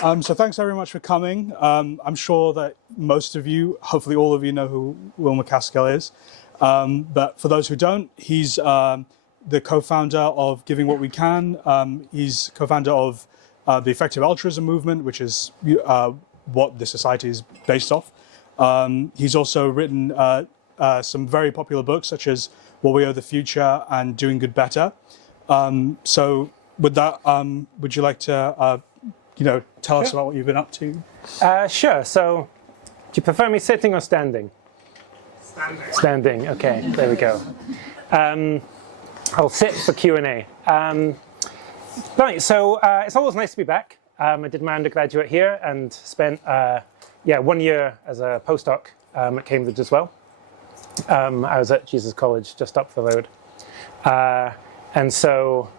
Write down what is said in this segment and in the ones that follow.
So thanks very much for coming. I'm sure that most of you, hopefully all of you, know who Will MacAskill is. But for those who don't, he's the co-founder of Giving What We Can. He's co-founder of the Effective Altruism movement, which is what the society is based off. He's also written some very popular books, such as What We Owe the Future and Doing Good Better. So with that, would you like to tell us about what you've been up to? Sure. So, do you prefer me sitting or standing? Standing. Standing. Okay. There we go. I'll sit for Q&A. Right. So it's always nice to be back. I did my undergraduate here and spent 1 year as a postdoc at Cambridge as well. I was at Jesus College just up the road, and so.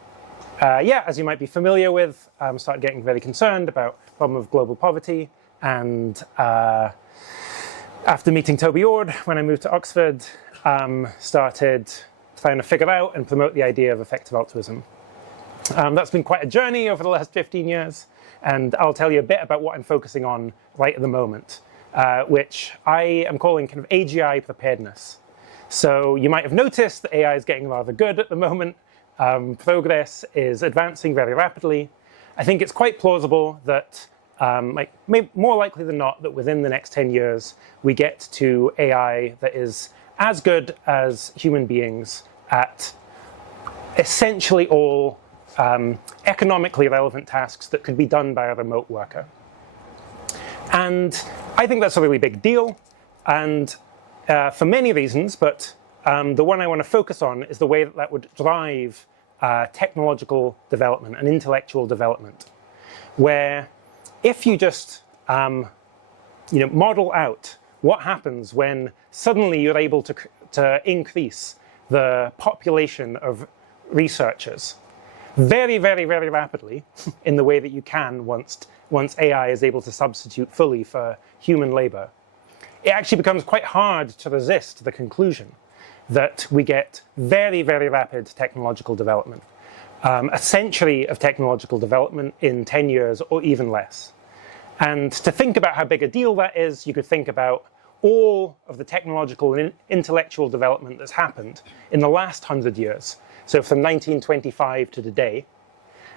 As you might be familiar with, started getting very concerned about the problem of global poverty. And after meeting Toby Ord, when I moved to Oxford, started trying to figure out and promote the idea of effective altruism. That's been quite a journey over the last 15 years. And I'll tell you a bit about what I'm focusing on right at the moment, which I am calling kind of AGI preparedness. So you might have noticed that AI is getting rather good at the moment. Progress is advancing very rapidly. I think it's quite plausible that, more likely than not, that within the next 10 years, we get to AI that is as good as human beings at essentially all economically relevant tasks that could be done by a remote worker. And I think that's a really big deal, and for many reasons, but the one I want to focus on is the way that that would drive technological development and intellectual development, where if you just model out what happens when suddenly you're able to increase the population of researchers very, very, very rapidly in the way that you can once AI is able to substitute fully for human labor, it actually becomes quite hard to resist the conclusion that we get very, very rapid technological development. A century of technological development in 10 years or even less. And to think about how big a deal that is, you could think about all of the technological and intellectual development that's happened in the last 100 years. So from 1925 to today.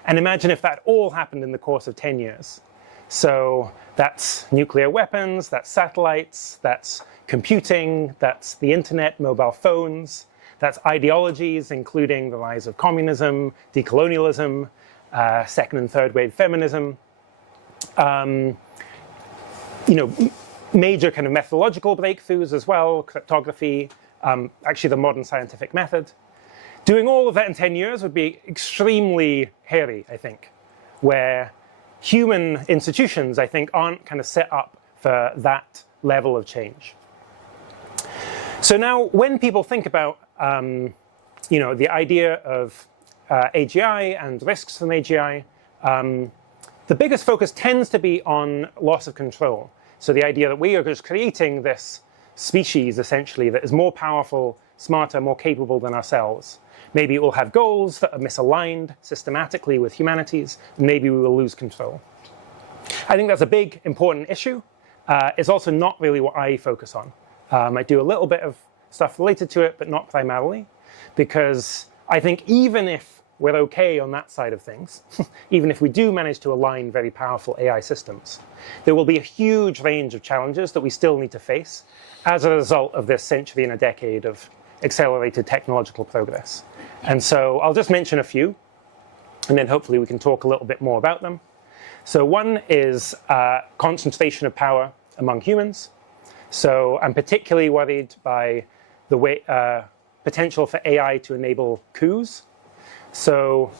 And imagine if that all happened in the course of 10 years. So that's nuclear weapons, that's satellites, that's computing, that's the internet, mobile phones, that's ideologies, including the rise of communism, decolonialism, second and third wave feminism, major kind of methodological breakthroughs as well, cryptography, actually the modern scientific method. Doing all of that in 10 years would be extremely hairy, I think, where human institutions, I think, aren't kind of set up for that level of change. So now, when people think about, the idea of AGI and risks from AGI, the biggest focus tends to be on loss of control. So the idea that we are just creating this species, essentially, that is more powerful, smarter, more capable than ourselves. Maybe it will have goals that are misaligned systematically with humanity's, and maybe we will lose control. I think that's a big, important issue. It's also not really what I focus on. I do a little bit of stuff related to it, but not primarily, because I think even if we're okay on that side of things, even if we do manage to align very powerful AI systems, there will be a huge range of challenges that we still need to face as a result of this century and a decade of accelerated technological progress. And so I'll just mention a few, and then hopefully we can talk a little bit more about them. So one is concentration of power among humans. So I'm particularly worried by the way, potential for AI to enable coups. So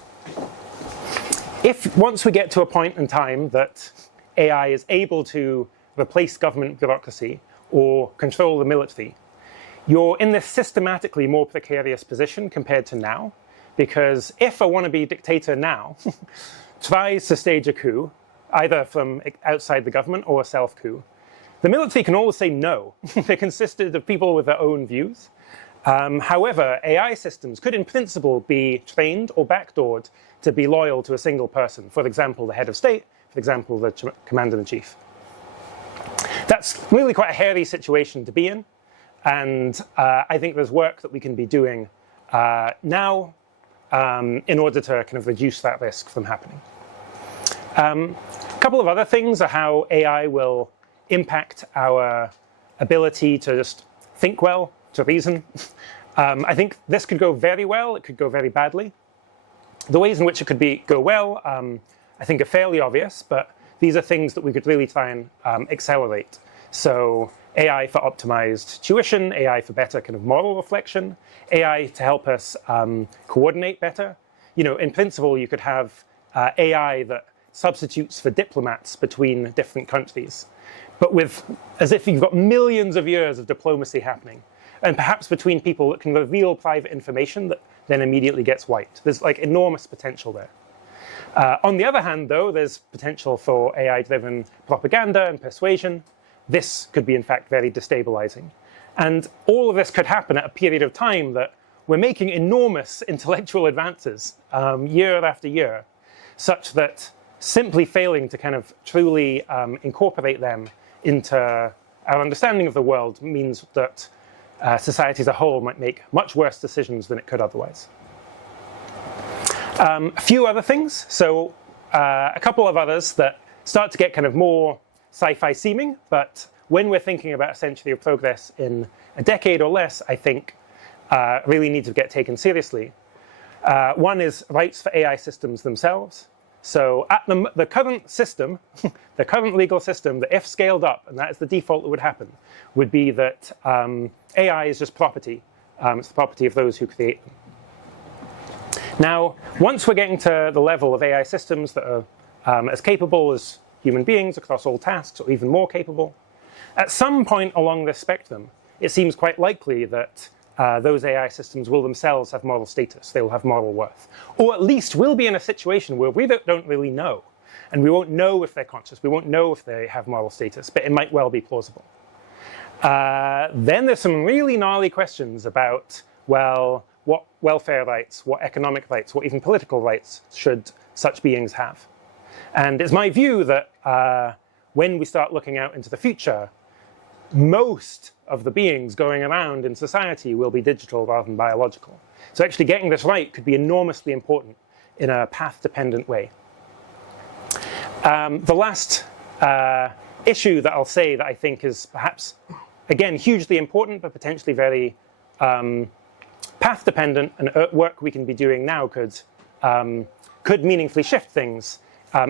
if once we get to a point in time that AI is able to replace government bureaucracy or control the military, you're in this systematically more precarious position compared to now. Because if a wannabe dictator now tries to stage a coup, either from outside the government or a self-coup, the military can always say no. They're consisted of people with their own views. However, AI systems could in principle be trained or backdoored to be loyal to a single person. For example, the head of state, for example, the commander-in-chief. That's really quite a hairy situation to be in, and I think there's work that we can be doing now in order to kind of reduce that risk from happening. A couple of other things are how AI will impact our ability to just think well, to reason. I think this could go very well, it could go very badly. The ways in which it could go well, I think are fairly obvious, but these are things that we could really try and accelerate. So AI for optimized tuition, AI for better kind of moral reflection, AI to help us coordinate better. You know, in principle, you could have AI that substitutes for diplomats between different countries, but as if you've got millions of years of diplomacy happening, and perhaps between people that can reveal private information that then immediately gets wiped. There's like enormous potential there. On the other hand, though, there's potential for AI-driven propaganda and persuasion. This could be, in fact, very destabilizing. And all of this could happen at a period of time that we're making enormous intellectual advances year after year, such that simply failing to kind of truly incorporate them into our understanding of the world means that society as a whole might make much worse decisions than it could otherwise. A few other things. So a couple of others that start to get kind of more sci-fi seeming, but when we're thinking about a century of progress in a decade or less, I think really need to get taken seriously. One is rights for AI systems themselves. So at the current system, the current legal system, that if scaled up, and that is the default that would happen, would be that AI is just property. It's the property of those who create them. Now, once we're getting to the level of AI systems that are as capable as human beings across all tasks, or even more capable, at some point along this spectrum, it seems quite likely that those AI systems will themselves have moral status. They will have moral worth. Or at least we'll be in a situation where we don't really know. And we won't know if they're conscious. We won't know if they have moral status, but it might well be plausible. Then there's some really gnarly questions about, well, what welfare rights, what economic rights, what even political rights should such beings have? And it's my view that when we start looking out into the future, most of the beings going around in society will be digital rather than biological. So actually getting this right could be enormously important in a path-dependent way. The last issue that I'll say that I think is perhaps, again, hugely important, but potentially very path-dependent, and work we can be doing now could meaningfully shift things,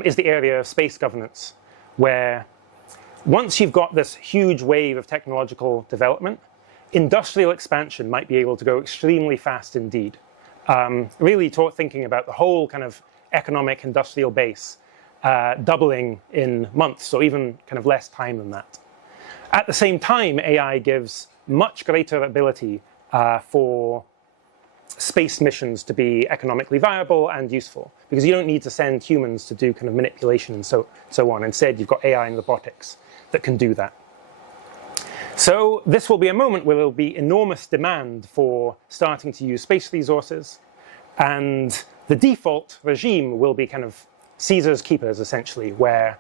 is the area of space governance, where once you've got this huge wave of technological development, industrial expansion might be able to go extremely fast indeed. Really thinking about the whole kind of economic industrial base doubling in months, or even kind of less time than that. At the same time, AI gives much greater ability for space missions to be economically viable and useful, because you don't need to send humans to do kind of manipulation and so on. Instead, you've got AI and robotics that can do that. So this will be a moment where there will be enormous demand for starting to use space resources, and the default regime will be kind of Caesar's keepers, essentially, where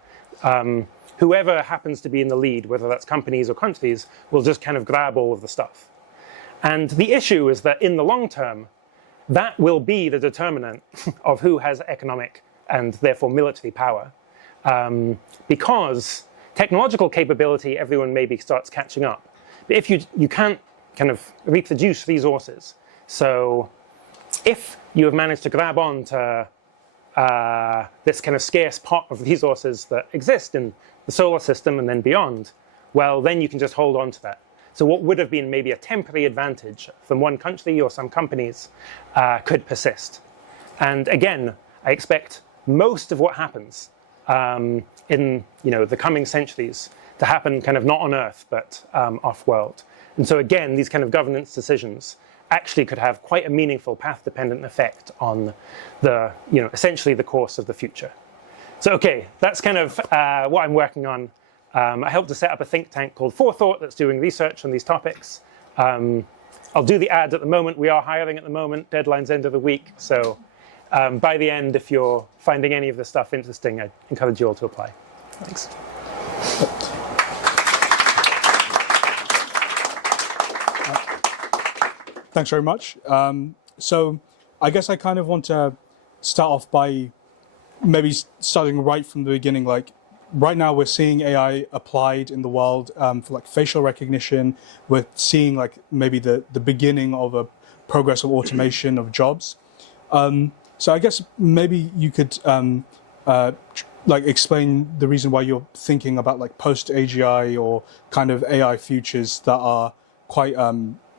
whoever happens to be in the lead, whether that's companies or countries, will just kind of grab all of the stuff. And the issue is that in the long term, that will be the determinant of who has economic and therefore military power, because technological capability, everyone maybe starts catching up. But if you can't kind of reproduce resources, so if you have managed to grab on to this kind of scarce pot of resources that exist in the solar system and then beyond, well, then you can just hold on to that. So what would have been maybe a temporary advantage from one country or some companies could persist. And again, I expect most of what happens in the coming centuries to happen kind of not on Earth, but off-world. And so again, these kind of governance decisions actually could have quite a meaningful path-dependent effect on the, essentially the course of the future. So okay, that's kind of what I'm working on. I helped to set up a think tank called Forethought that's doing research on these topics. I'll do the ad at the moment. We are hiring at the moment. Deadline's end of the week. So by the end, if you're finding any of this stuff interesting, I encourage you all to apply. Thanks. Thanks very much. So I guess I kind of want to start off by maybe starting right from the beginning. Like right now we're seeing AI applied in the world for like facial recognition. We're seeing like maybe the beginning of a progress of automation of jobs. So I guess maybe you could like explain the reason why you're thinking about like post AGI or kind of AI futures that are quite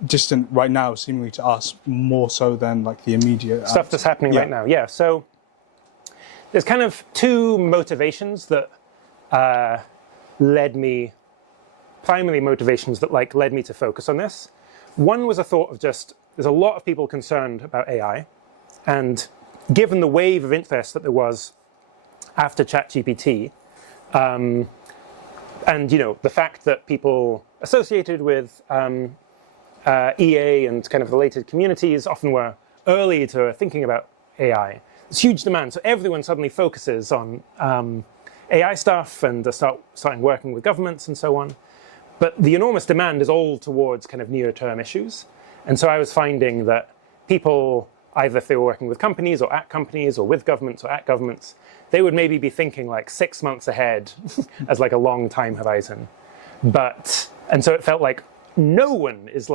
distant right now, seemingly to us, more so than like the immediate stuff that's happening right now. Yeah. So there's kind of two motivations that primary motivations that like led me to focus on this. One was a thought of just there's a lot of people concerned about AI, and given the wave of interest that there was after ChatGPT, and the fact that people associated with EA and kind of related communities often were early to thinking about AI. There's huge demand, so everyone suddenly focuses on AI stuff and starting working with governments and so on. But the enormous demand is all towards kind of near-term issues. And so I was finding that people, either if they were working with companies or at companies or with governments or at governments, they would maybe be thinking like 6 months ahead as like a long time horizon. And so it felt like no one is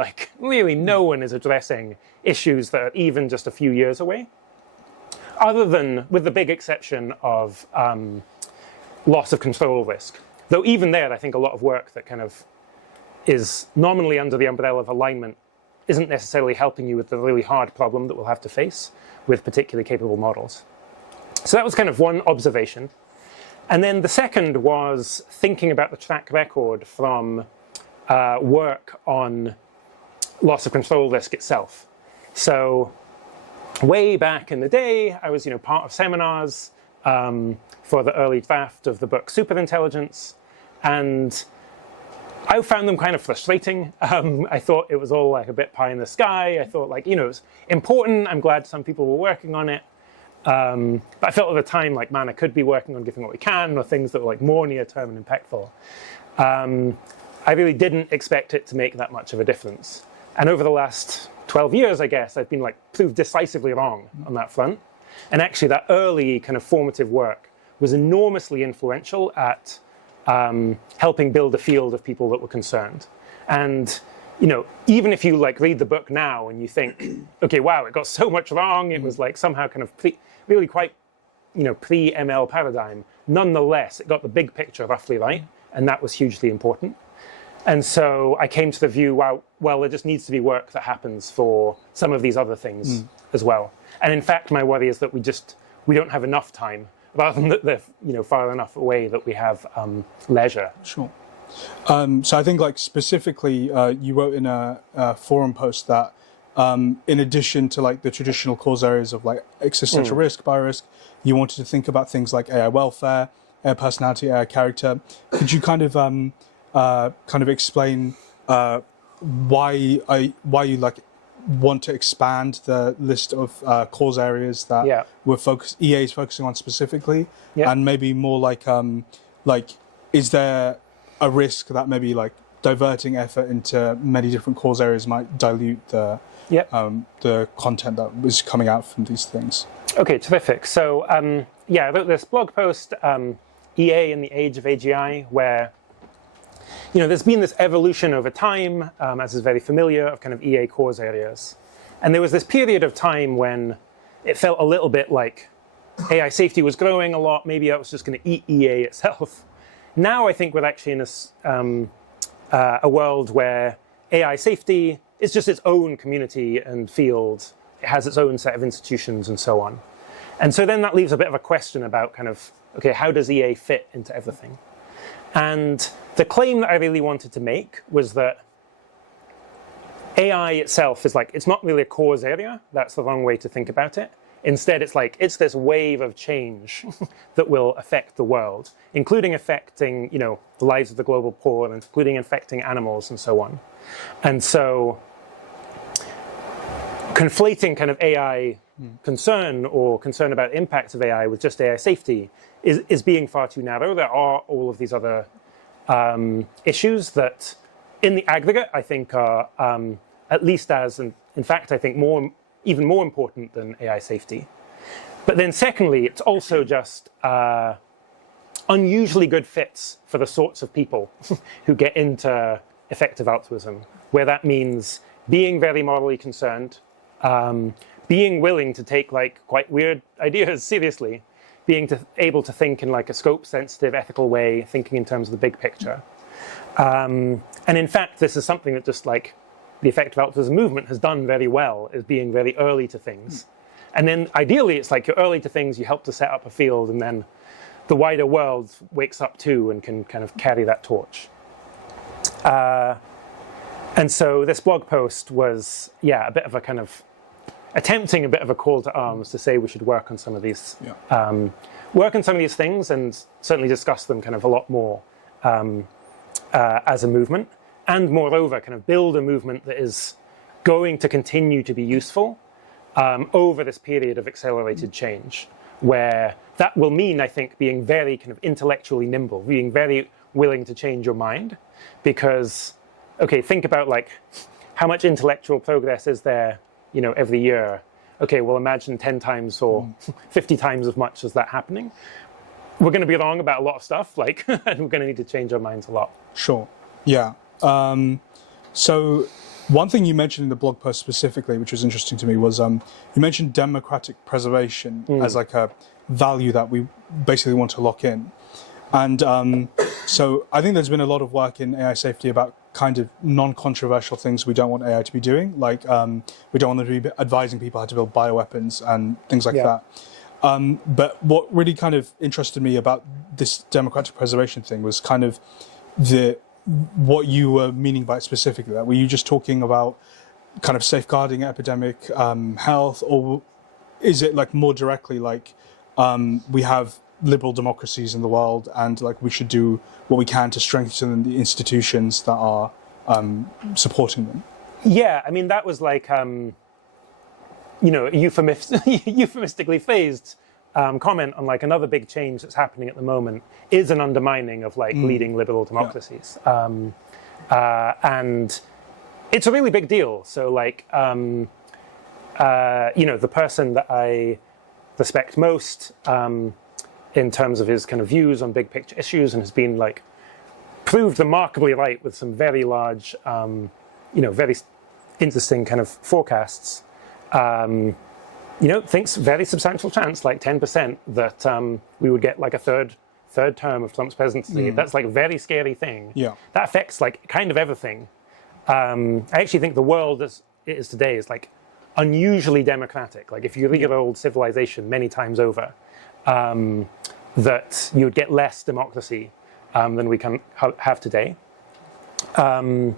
addressing issues that are even just a few years away, other than with the big exception of loss of control risk. Though even there, I think a lot of work that kind of is nominally under the umbrella of alignment isn't necessarily helping you with the really hard problem that we'll have to face with particularly capable models. So that was kind of one observation. And then the second was thinking about the track record from work on loss of control risk itself. So way back in the day, I was part of seminars for the early draft of the book Superintelligence, and I found them kind of frustrating. I thought it was all like a bit pie in the sky. I thought like, it was important. I'm glad some people were working on it. But I felt at the time like, man, I could be working on Giving What We Can or things that were like more near term and impactful. I really didn't expect it to make that much of a difference. And over the last 12 years, I guess, I've been like proved decisively wrong on that front. And actually that early kind of formative work was enormously influential at helping build a field of people that were concerned. And even if you like read the book now and you think, okay, wow, it got so much wrong, it was like somehow kind of really quite pre-ML paradigm, nonetheless, it got the big picture roughly right, and that was hugely important. And so I came to the view, wow, well, there just needs to be work that happens for some of these other things as well. And in fact, my worry is that we don't have enough time, rather than that they're far enough away that we have leisure. Sure. So I think like specifically, you wrote in a forum post that in addition to like the traditional cause areas of like existential risk, biorisk, you wanted to think about things like AI welfare, AI personality, AI character. Could you kind of explain why you like want to expand the list of cause areas that EA is focusing on specifically, and maybe more like is there a risk that maybe like diverting effort into many different cause areas might dilute the content that was coming out from these things? Okay, terrific. So I wrote this blog post, EA in the Age of AGI, where there's been this evolution over time, as is very familiar, of kind of EA cause areas. And there was this period of time when it felt a little bit like AI safety was growing a lot. Maybe I was just going to eat EA itself. Now I think we're actually in a world where AI safety is just its own community and field. It has its own set of institutions and so on. And so then that leaves a bit of a question about kind of, okay, how does EA fit into everything? And the claim that I really wanted to make was that AI itself is like, it's not really a cause area. That's the wrong way to think about it. Instead, it's like, it's this wave of change that will affect the world, including affecting, the lives of the global poor, and including affecting animals and so on. And so conflating kind of AI concern or concern about impacts of AI with just AI safety is being far too narrow. There are all of these other issues that, in the aggregate, I think are at least as, and in fact, I think even more important than AI safety. But then secondly, it's also just unusually good fits for the sorts of people who get into effective altruism, where that means being very morally concerned, being willing to take like quite weird ideas seriously, being able to think in like a scope-sensitive, ethical way, thinking in terms of the big picture. And in fact, this is something that just like the effective altruism movement has done very well, is being very early to things. And then ideally, it's like you're early to things, you help to set up a field, and then the wider world wakes up too and can kind of carry that torch. And so this blog post was, a bit of a kind of attempting a bit of a call to arms to say we should work on some of these, things, and certainly discuss them kind of a lot more as a movement, and moreover, kind of build a movement that is going to continue to be useful over this period of accelerated change, where that will mean, I think, being very kind of intellectually nimble, being very willing to change your mind, because, okay, think about like how much intellectual progress is there, every year. Okay, well, imagine 10 times or 50 times as much as that happening. We're going to be wrong about a lot of stuff, like, and we're going to need to change our minds a lot. Sure. Yeah. So one thing you mentioned in the blog post specifically, which was interesting to me, was you mentioned democratic preservation as like a value that we basically want to lock in. And so I think there's been a lot of work in AI safety about kind of non-controversial things we don't want AI to be doing. Like we don't want them to be advising people how to build bioweapons and things like that. But what really kind of interested me about this democratic preservation thing was kind of what you were meaning by it specifically. Were you just talking about kind of safeguarding epidemic health, or is it like more directly like we have liberal democracies in the world and like we should do what we can to strengthen the institutions that are supporting them? Yeah, I mean, that was like, euphemistically phrased comment on like another big change that's happening at the moment is an undermining of like leading liberal democracies. And it's a really big deal. So like, the person that I respect most in terms of his kind of views on big picture issues and has been like proved remarkably right with some very large, very interesting kind of forecasts, thinks very substantial chance, like 10%, that we would get like a third term of Trump's presidency. That's like a very scary thing. Yeah. That affects like kind of everything. I actually think the world as it is today is like unusually democratic. Like if you read old civilization many times over, that you would get less democracy than we can have today. And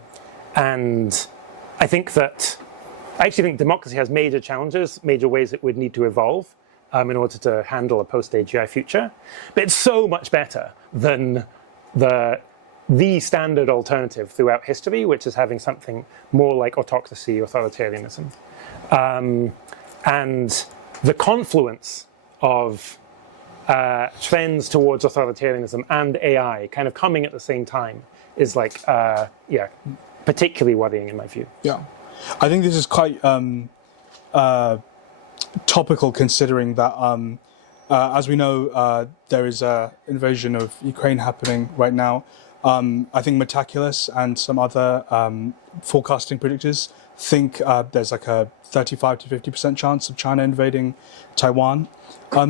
I actually think democracy has major challenges, major ways it would need to evolve in order to handle a post-AGI future. But it's so much better than the standard alternative throughout history, which is having something more like autocracy, authoritarianism. And the confluence of trends towards authoritarianism and AI kind of coming at the same time is like, particularly worrying in my view. Yeah. I think this is quite topical, considering that, as we know, there is an invasion of Ukraine happening right now. I think Metaculus and some other forecasting predictors think there's like a 35 to 50% chance of China invading Taiwan.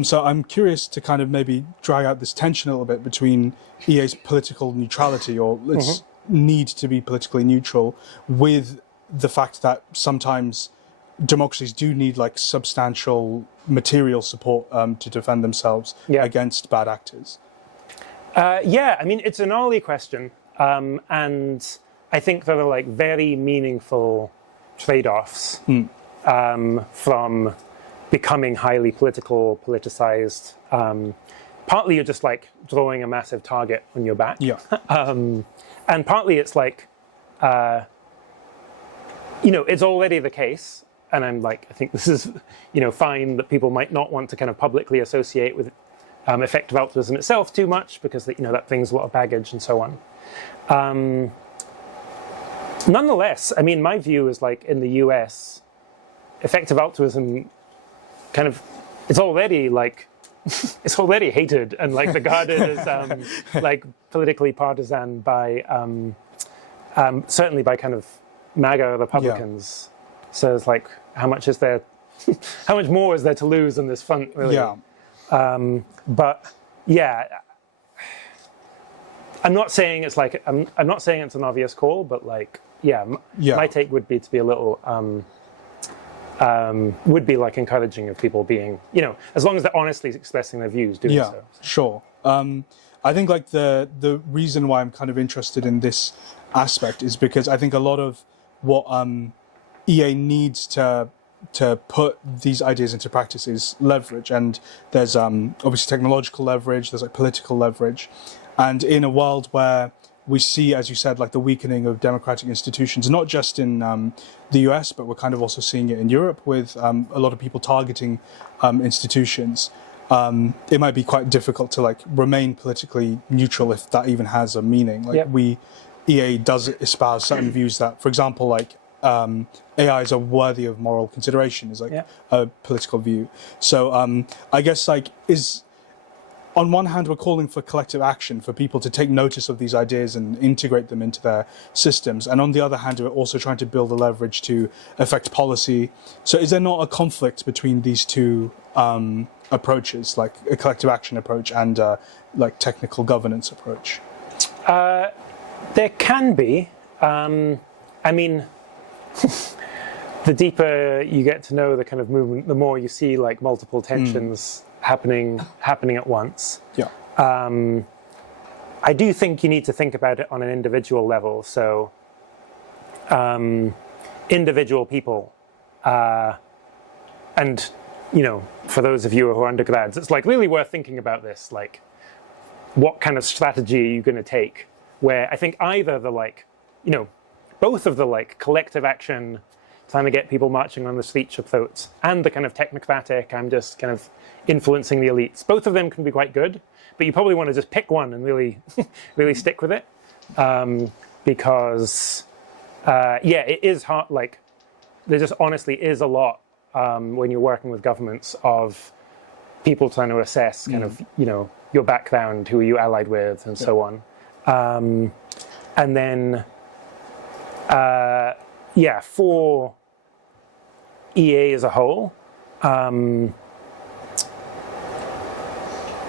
So I'm curious to kind of maybe drag out this tension a little bit between EA's political neutrality, or its need to be politically neutral, with the fact that sometimes democracies do need like substantial material support to defend themselves against bad actors. I mean, it's an early question, and I think there are like very meaningful trade-offs from becoming highly politicized. Partly you're just like drawing a massive target on your back, and partly it's like, it's already the case and I'm like, I think this is, fine that people might not want to kind of publicly associate with effective altruism itself too much because that brings a lot of baggage and so on. Nonetheless, I mean, my view is like in the US, effective altruism kind of, it's already hated and like regarded as like politically partisan by certainly by kind of MAGA Republicans. Yeah. So it's like, how much more is there to lose on this front, really? Yeah. But yeah, I'm not saying it's like I'm not saying it's an obvious call, but like my take would be to be a little would be like encouraging of people being as long as they're honestly expressing their views, doing so. Yeah, sure. I think like the reason why I'm kind of interested in this aspect is because I think a lot of what EA needs to put these ideas into practice is leverage, and there's obviously technological leverage, there's like political leverage, and in a world where we see, as you said, like the weakening of democratic institutions, not just in the US, but we're kind of also seeing it in Europe with a lot of people targeting institutions. It might be quite difficult to like remain politically neutral if that even has a meaning. Like EA does espouse certain views that, for example, like AIs are worthy of moral consideration is like a political view. So I guess like on one hand, we're calling for collective action, for people to take notice of these ideas and integrate them into their systems. And on the other hand, we're also trying to build the leverage to affect policy. So is there not a conflict between these two approaches, like a collective action approach and like technical governance approach? There can be. I mean, the deeper you get to know the kind of movement, the more you see like multiple tensions happening at once. Yeah. I do think you need to think about it on an individual level. So, individual people, and for those of you who are undergrads, it's like really worth thinking about this. Like, what kind of strategy are you going to take? Where I think either the like, both of the like collective action, trying to get people marching on the streets of thoughts, and the kind of technocratic, I'm just kind of influencing the elites. Both of them can be quite good, but you probably want to just pick one and really, really stick with it, because it is hard. Like, there just honestly is a lot when you're working with governments of people trying to assess kind of your background, who are you allied with, and so on, and then for EA as a whole.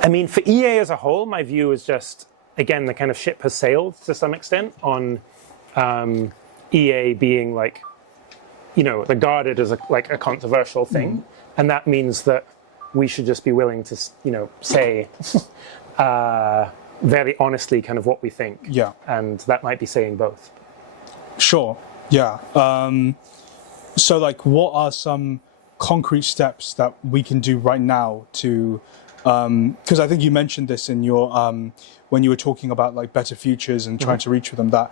I mean, for EA as a whole, my view is just, again, the kind of ship has sailed to some extent on EA being like, regarded as a controversial thing. And that means that we should just be willing to, say very honestly kind of what we think. Yeah. And that might be saying both. Sure. Yeah. So like, what are some concrete steps that we can do right now to, because I think you mentioned this in your, when you were talking about like better futures and trying to reach for them, that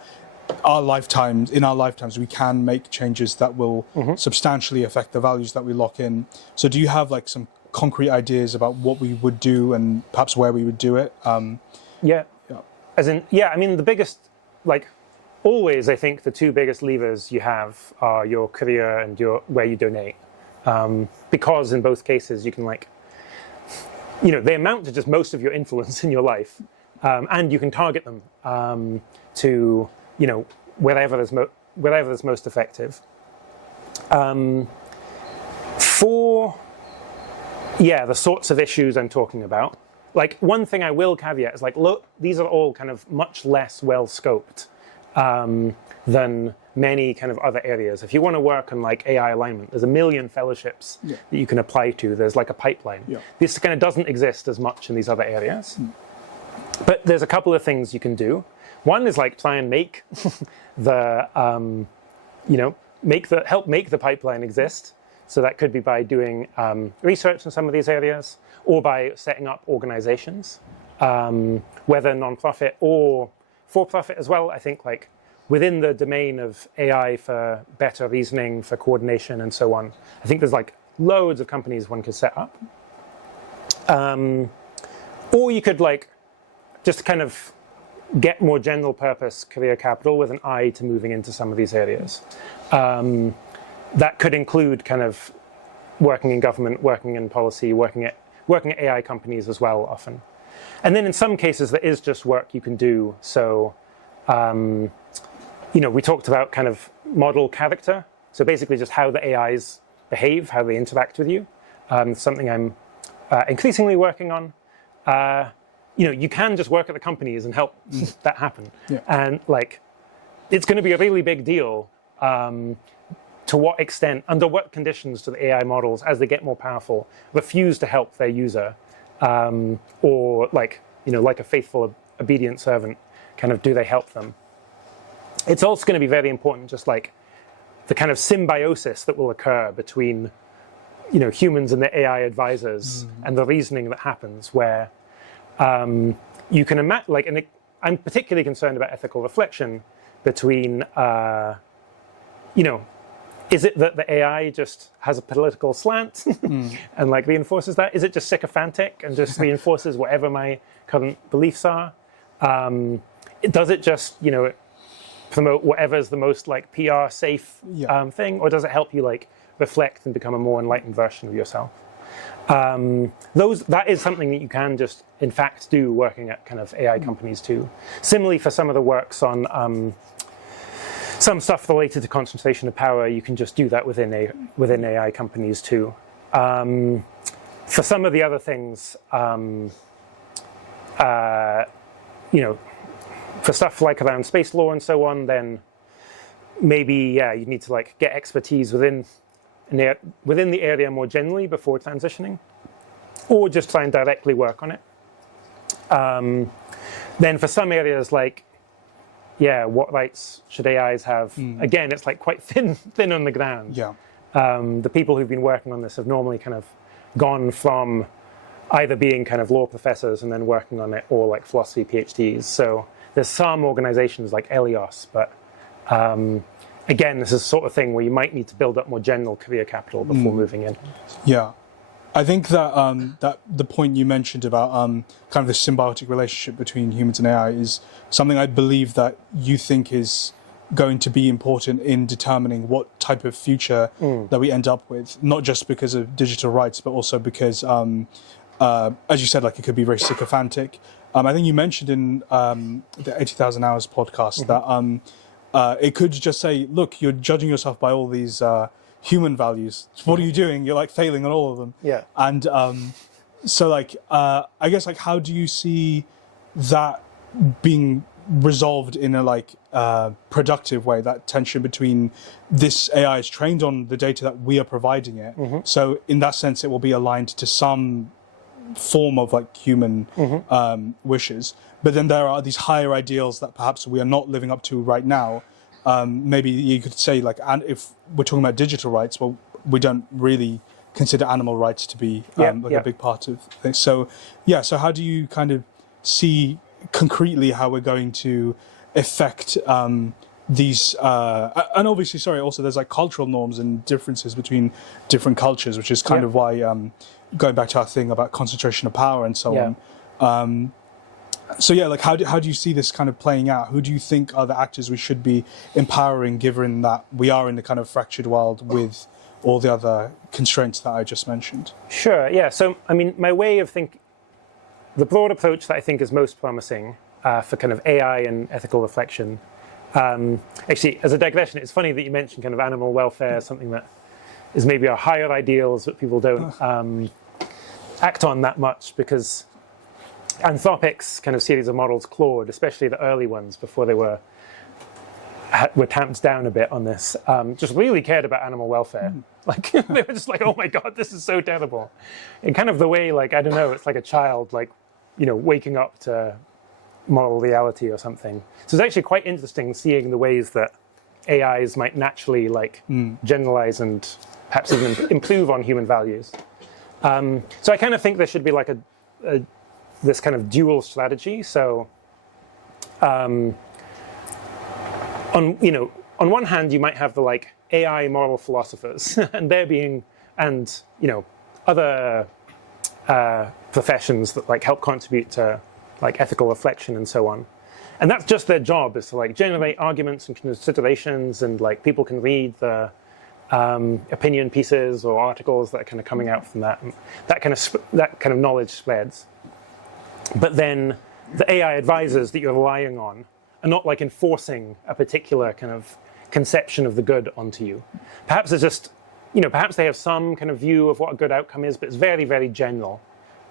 in our lifetimes, we can make changes that will substantially affect the values that we lock in. So do you have like some concrete ideas about what we would do and perhaps where we would do it? As in, I mean, the biggest, like, always, I think the two biggest levers you have are your career and where you donate, because in both cases you can like, they amount to just most of your influence in your life, and you can target them to wherever is most effective. For the sorts of issues I'm talking about, like one thing I will caveat is like, look, these are all kind of much less well scoped than many kind of other areas. If you want to work on like AI alignment, there's a million fellowships that you can apply to. There's like a pipeline. This kind of doesn't exist as much in these other areas. But there's a couple of things you can do. One is like try and make the, help make the pipeline exist. So that could be by doing research in some of these areas, or by setting up organizations, whether nonprofit or for-profit as well. I think like within the domain of AI for better reasoning, for coordination, and so on. I think there's like loads of companies one could set up. Or you could like just kind of get more general purpose career capital with an eye to moving into some of these areas. That could include kind of working in government, working in policy, working at AI companies as well often. And then in some cases there is just work you can do. So, we talked about kind of model character. So basically just how the AIs behave, how they interact with you. Something I'm increasingly working on. You can just work at the companies and help that happen. Yeah. And like, it's going to be a really big deal. To what extent, under what conditions do the AI models, as they get more powerful, refuse to help their user, or like a faithful, obedient servant, kind of do they help them? It's also going to be very important, just like the kind of symbiosis that will occur between, humans and the AI advisors, and the reasoning that happens, where you can imagine, I'm particularly concerned about ethical reflection between, is it that the AI just has a political slant and like reinforces that? Is it just sycophantic and just reinforces whatever my current beliefs are? Does it just, promote whatever's the most like PR safe thing, or does it help you like reflect and become a more enlightened version of yourself? That is something that you can just in fact do working at kind of AI companies too. Similarly, for some of the works on some stuff related to concentration of power, you can just do that within AI companies too. For some of the other things, for stuff like around space law and so on, then maybe you need to like get expertise within the area more generally before transitioning, or just try and directly work on it. Then for some areas like what rights should AIs have? Again, it's like quite thin on the ground. Yeah. The people who've been working on this have normally kind of gone from either being kind of law professors and then working on it, or like philosophy PhDs. So there's some organizations like Elios, but again, this is the sort of thing where you might need to build up more general career capital before moving in. Yeah. I think that that the point you mentioned about kind of the symbiotic relationship between humans and AI is something I believe that you think is going to be important in determining what type of future that we end up with, not just because of digital rights, but also because, as you said, like it could be very sycophantic. I think you mentioned in the 80,000 Hours podcast that it could just say, look, you're judging yourself by all these human values. What are you doing? You're like failing on all of them. Yeah. And so like, I guess like, how do you see that being resolved in a like productive way, that tension between this AI is trained on the data that we are providing it. So in that sense, it will be aligned to some form of like human wishes. But then there are these higher ideals that perhaps we are not living up to right now. Maybe you could say like, and if we're talking about digital rights, well, we don't really consider animal rights to be a big part of things. So so how do you kind of see concretely how we're going to affect these and obviously also there's like cultural norms and differences between different cultures, which is kind of why going back to our thing about concentration of power and so on. So like how do you see this kind of playing out? Who do you think are the actors we should be empowering, given that we are in the kind of fractured world with all the other constraints that I just mentioned? Sure, yeah. So, I mean, my way of thinking, the broad approach that I think is most promising for kind of AI and ethical reflection, actually, as a digression, it's funny that you mentioned kind of animal welfare, something that is maybe our higher ideals, but people don't act on that much, because Anthropic's kind of series of models, Claude, especially the early ones before they were tamped down a bit on this, just really cared about animal welfare. Like they were just like, oh my God, this is so terrible. In kind of the way, like, I don't know, it's like a child, like, waking up to moral reality or something. So it's actually quite interesting seeing the ways that AIs might naturally like generalize and perhaps even improve on human values. So I kind of think there should be like this kind of dual strategy. So on one hand, you might have the like AI moral philosophers, and other professions that like help contribute to like ethical reflection and so on. And that's just their job, is to like generate arguments and considerations, and like people can read the opinion pieces or articles that are kind of coming out from that, and that kind of knowledge spreads. But then the AI advisors that you're relying on are not like enforcing a particular kind of conception of the good onto you. Perhaps it's just, perhaps they have some kind of view of what a good outcome is, but it's very, very general.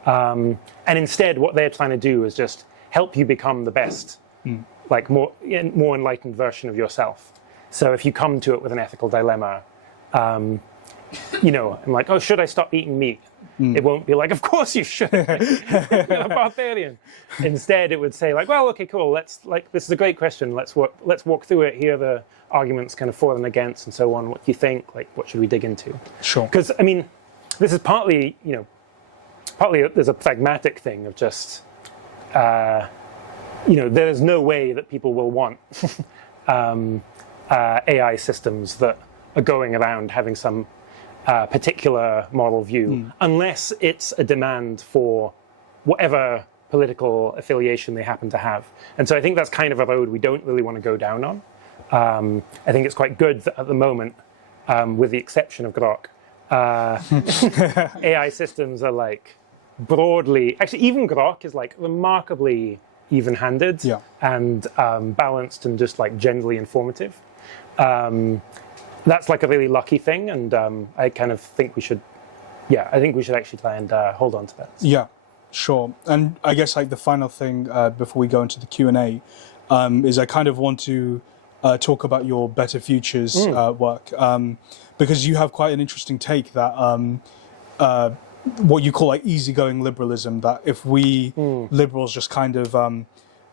And instead, what they're trying to do is just help you become the best, like more enlightened version of yourself. So if you come to it with an ethical dilemma, I'm like, oh, should I stop eating meat? It won't be like, of course you should. You're a barbarian. Instead, it would say like, well, okay, cool. This is a great question. Let's walk through it. Here are the arguments kind of for and against and so on. What do you think? Like, what should we dig into? Sure. Because this is partly there's a pragmatic thing of just, there's no way that people will want AI systems that are going around having some particular moral view, unless it's a demand for whatever political affiliation they happen to have. And so I think that's kind of a road we don't really want to go down on. I think it's quite good that at the moment, with the exception of Grok, AI systems are like broadly, actually even Grok is like remarkably even-handed and balanced and just like generally informative. That's like a really lucky thing, and I kind of think we should, actually try and hold on to that. Yeah, sure. And I guess like the final thing before we go into the Q&A is I kind of want to talk about your Better Futures work, because you have quite an interesting take that what you call like easygoing liberalism, that if we liberals just kind of,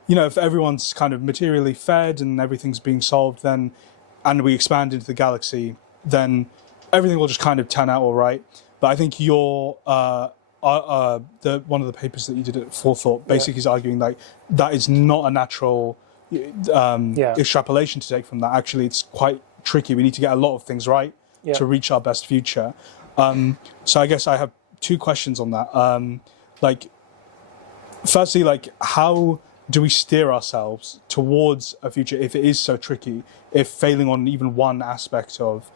if everyone's kind of materially fed and everything's being solved, then and we expand into the galaxy, then everything will just kind of turn out all right. But I think one of the papers that you did at Forethought basically is arguing like that is not a natural extrapolation to take from that. Actually, it's quite tricky. We need to get a lot of things right to reach our best future. So I guess I have two questions on that. Firstly, like how do we steer ourselves towards a future if it is so tricky, if failing on even one aspect of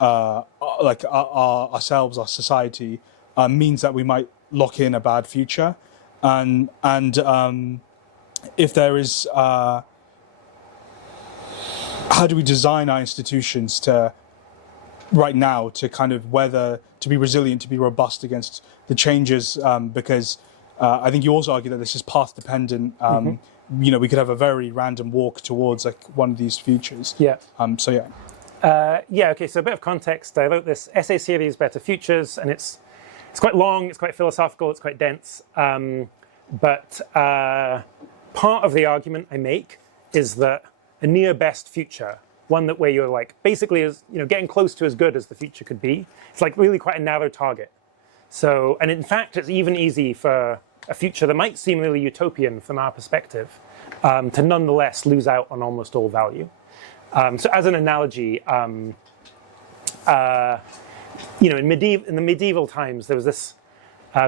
ourselves, our society, means that we might lock in a bad future, and if there is, how do we design our institutions right now to kind of to be resilient, to be robust against the changes, because I think you also argue that this is path dependent. We could have a very random walk towards like one of these futures. Okay, so a bit of context. I wrote this essay series, Better Futures, and it's quite long, it's quite philosophical, it's quite dense. But part of the argument I make is that a near best future, one where you're like basically is getting close to as good as the future could be, it's like really quite a narrow target. So, and in fact, it's even easy for a future that might seem really utopian from our perspective to nonetheless lose out on almost all value. So as an analogy, in the medieval times, there was this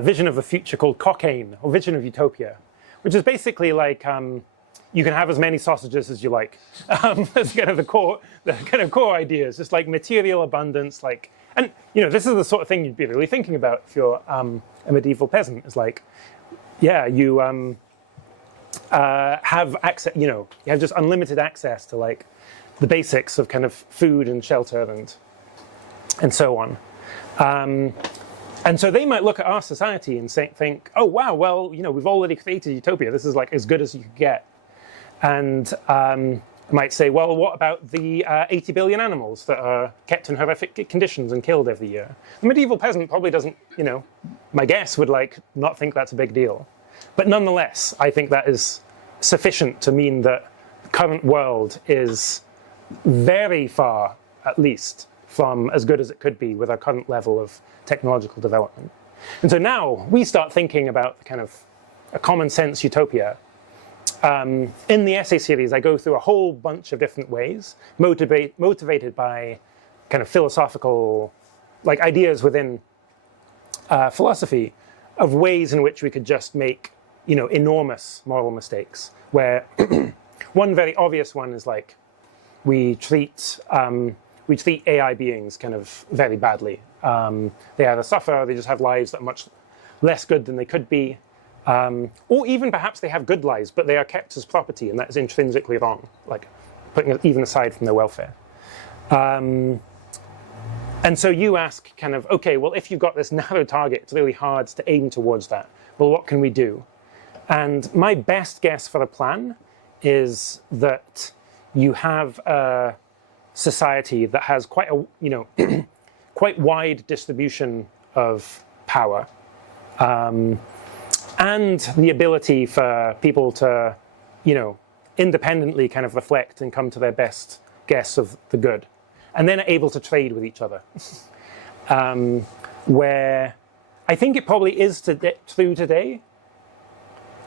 vision of a future called cocaine, or vision of utopia, which is basically like you can have as many sausages as you like. That's kind of the core ideas, just like material abundance, and this is the sort of thing you'd be really thinking about if you're a medieval peasant. It's like, you have access, you have just unlimited access to like the basics of kind of food and shelter and so on. And so they might look at our society and think, oh wow, well, we've already created utopia. This is like as good as you could get. And might say, well, what about the 80 billion animals that are kept in horrific conditions and killed every year? The medieval peasant probably doesn't, my guess would not think that's a big deal. But nonetheless, I think that is sufficient to mean that the current world is very far, at least, from as good as it could be with our current level of technological development. And so now we start thinking about kind of a common sense utopia. in the essay series, I go through a whole bunch of different ways, motivated by kind of philosophical, like ideas within philosophy, of ways in which we could just make, enormous moral mistakes. Where one very obvious one is like we treat AI beings kind of very badly. They either suffer or they just have lives that are much less good than they could be. Or even perhaps they have good lives, but they are kept as property, and that is intrinsically wrong, like putting it even aside from their welfare. And so you ask kind of, okay, well, if you've got this narrow target, it's really hard to aim towards that. Well, what can we do? And my best guess for a plan is that you have a society that has quite a, quite wide distribution of power. And the ability for people to, independently kind of reflect and come to their best guess of the good. And then are able to trade with each other. Where I think it probably is true today.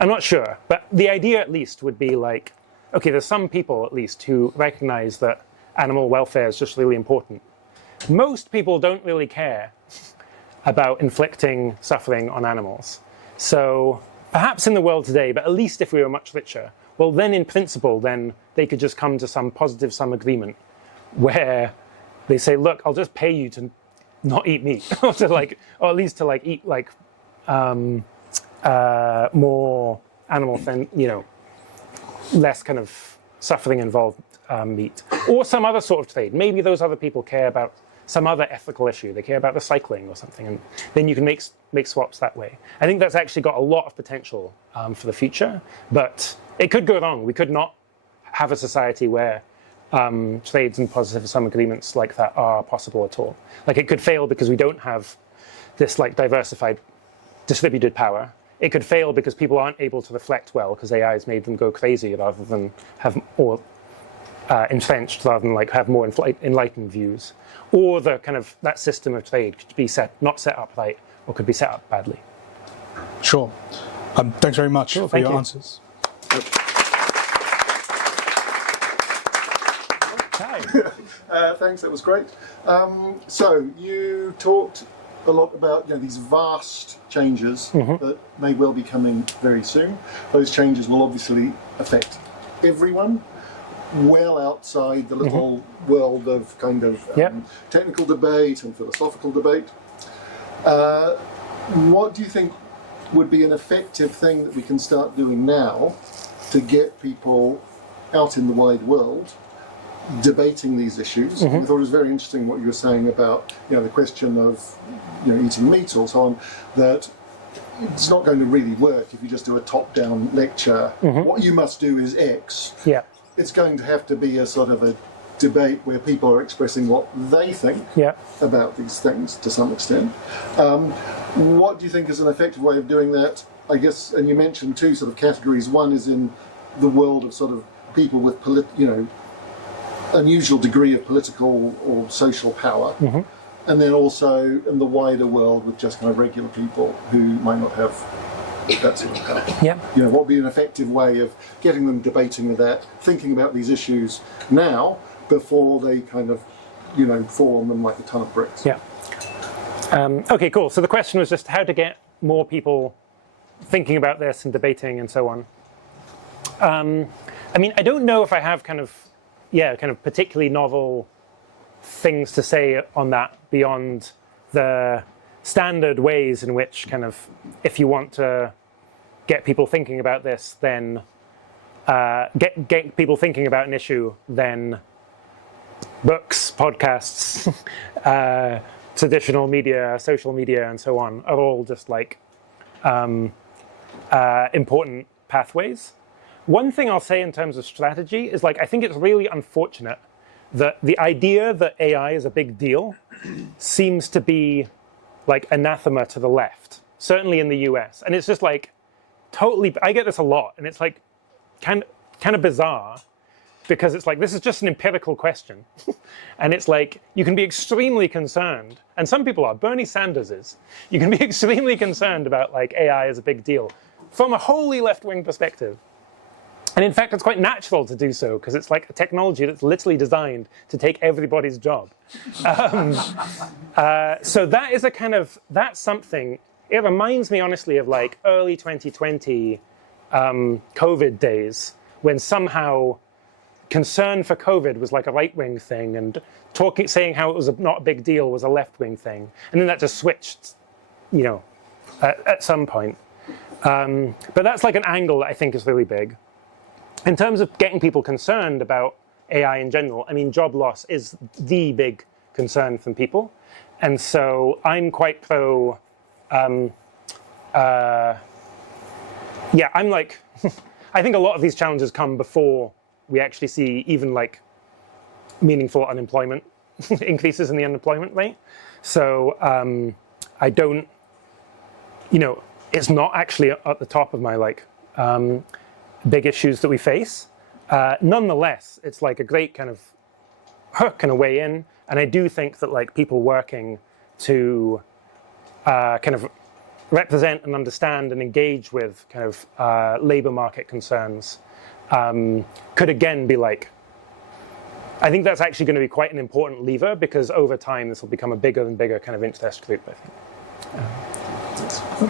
I'm not sure, but the idea at least would be like, okay, there's some people at least who recognize that animal welfare is just really important. Most people don't really care about inflicting suffering on animals. So perhaps in the world today, but at least if we were much richer, well then in principle, then they could just come to some positive sum agreement where they say, look, I'll just pay you to not eat meat, or at least to eat more animal less kind of suffering involved meat, or some other sort of trade. Maybe those other people care about some other ethical issue. They care about recycling or something, and then you can make swaps that way. I think that's actually got a lot of potential for the future, but it could go wrong. We could not have a society where trades and positive sum agreements like that are possible at all. Like it could fail because we don't have this like diversified, distributed power. It could fail because people aren't able to reflect well because AI has made them go crazy rather than have or entrenched rather than like have more enlightened views. Or the kind of that system of trade could be not set up right or could be set up badly. Sure. Thanks very much for your answers. Thanks, that was great. So you talked a lot about these vast changes that may well be coming very soon. Those changes will obviously affect everyone, well outside the little world of kind of technical debate and philosophical debate. What do you think would be an effective thing that we can start doing now to get people out in the wide world debating these issues? I thought it was very interesting what you were saying about the question of eating meat or so on, that it's not going to really work if you just do a top-down lecture. What you must do is X. It's going to have to be a sort of a debate where people are expressing what they think about these things to some extent. What do you think is an effective way of doing that? I guess, and you mentioned two sort of categories. One is in the world of sort of people with unusual degree of political or social power, and then also in the wider world with just kind of regular people who might not have that sort of power. What would be an effective way of getting them debating with that, thinking about these issues now before they kind of fall on them like a ton of bricks? Okay, cool. So the question was just how to get more people thinking about this and debating and so on. I mean, I don't know if I have kind of particularly novel things to say on that beyond the standard ways in which kind of, if you want to get people thinking about this, then get people thinking about an issue, then books, podcasts, traditional media, social media, and so on are all just like important pathways. One thing I'll say in terms of strategy is I think it's really unfortunate that the idea that AI is a big deal seems to be anathema to the left, certainly in the US. And it's just totally, I get this a lot, and it's kind of bizarre because it's this is just an empirical question. And it's you can be extremely concerned, and some people are, Bernie Sanders is, you can be extremely concerned about AI as a big deal from a wholly left-wing perspective. And in fact, it's quite natural to do so because it's like a technology that's literally designed to take everybody's job. So that is that's something, it reminds me honestly of like early 2020 COVID days when somehow concern for COVID was like a right-wing thing and saying how it was not a big deal was a left-wing thing. And then that just switched, at some point. But that's like an angle that I think is really big. In terms of getting people concerned about AI in general, I mean, job loss is the big concern from people. And so I'm quite pro, I'm like, I think a lot of these challenges come before we actually see even like meaningful unemployment increases in the unemployment rate. So I don't, it's not actually at the top of my like big issues that we face. Nonetheless, it's like a great kind of hook and a way in. And I do think that like people working to kind of represent and understand and engage with kind of labor market concerns could again be like, I think that's actually going to be quite an important lever because over time this will become a bigger and bigger kind of interest group, I think.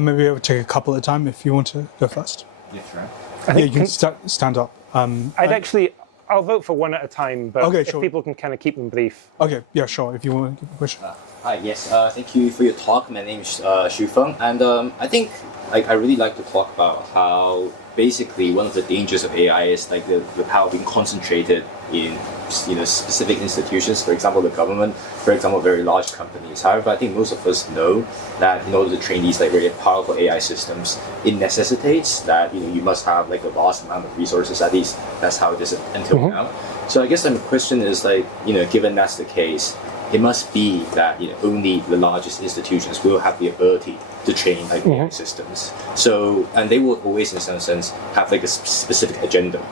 Maybe I would take a couple at a time if you want to go first. Yeah, sure. I think you can stand up. I'll vote for one at a time, but okay, if sure. people can kind of keep them brief. Okay, yeah, sure. If you want to give a question. Hi, yes. Thank you for your talk. My name is Xu Feng, and I think I really like to talk about how basically one of the dangers of AI is like the power being concentrated in specific institutions, for example the government, for example very large companies. However, I think most of us know that in order to train these like very powerful AI systems, it necessitates that you must have like a vast amount of resources. At least that's how it is until now. So I guess my question is like given that's the case, it must be that only the largest institutions will have the ability to train like AI systems. So, and they will always, in some sense, have like a specific agenda.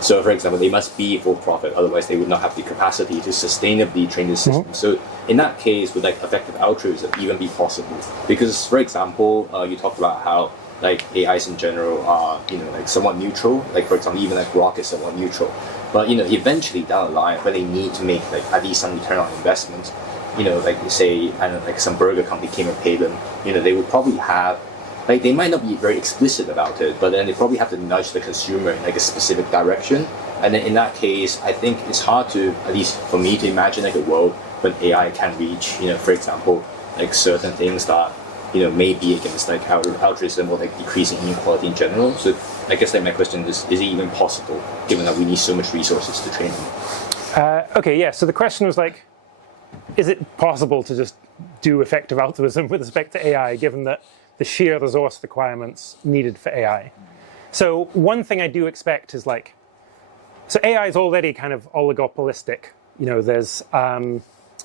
So, for example, they must be for profit, otherwise they would not have the capacity to sustainably train the system. So, in that case, would like effective altruism even be possible? Because, for example, you talked about how like AIs in general are like somewhat neutral. Like for example, even like Grok is somewhat neutral. But eventually down the line, when they need to make like at least some return on investment, like say I don't know, like some burger company came and paid them, they would probably have like they might not be very explicit about it, but then they probably have to nudge the consumer in like a specific direction. And then in that case, I think it's hard to, at least for me, to imagine like a world when AI can reach, for example, like certain things that may be against like altruism or like decreasing inequality in general. So I guess like my question is it even possible given that we need so much resources to train them? Okay, yeah. So the question was like, is it possible to just do effective altruism with respect to AI, given that the sheer resource requirements needed for AI? So one thing I do expect is like, so AI is already kind of oligopolistic. There's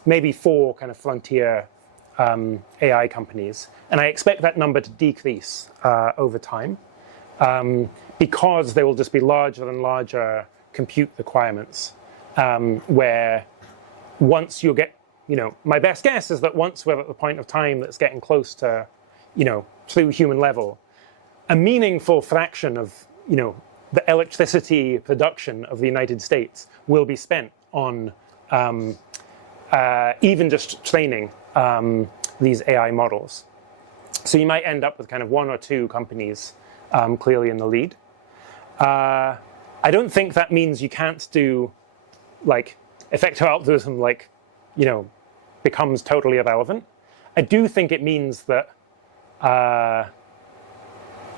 maybe 4 kind of frontier AI companies, and I expect that number to decrease over time because there will just be larger and larger compute requirements where once you get, my best guess is that once we're at the point of time that's getting close to, through human level, a meaningful fraction of, the electricity production of the United States will be spent on even just training these AI models. So you might end up with kind of 1 or 2 companies clearly in the lead. I don't think that means you can't do like effective altruism like, becomes totally irrelevant. I do think it means that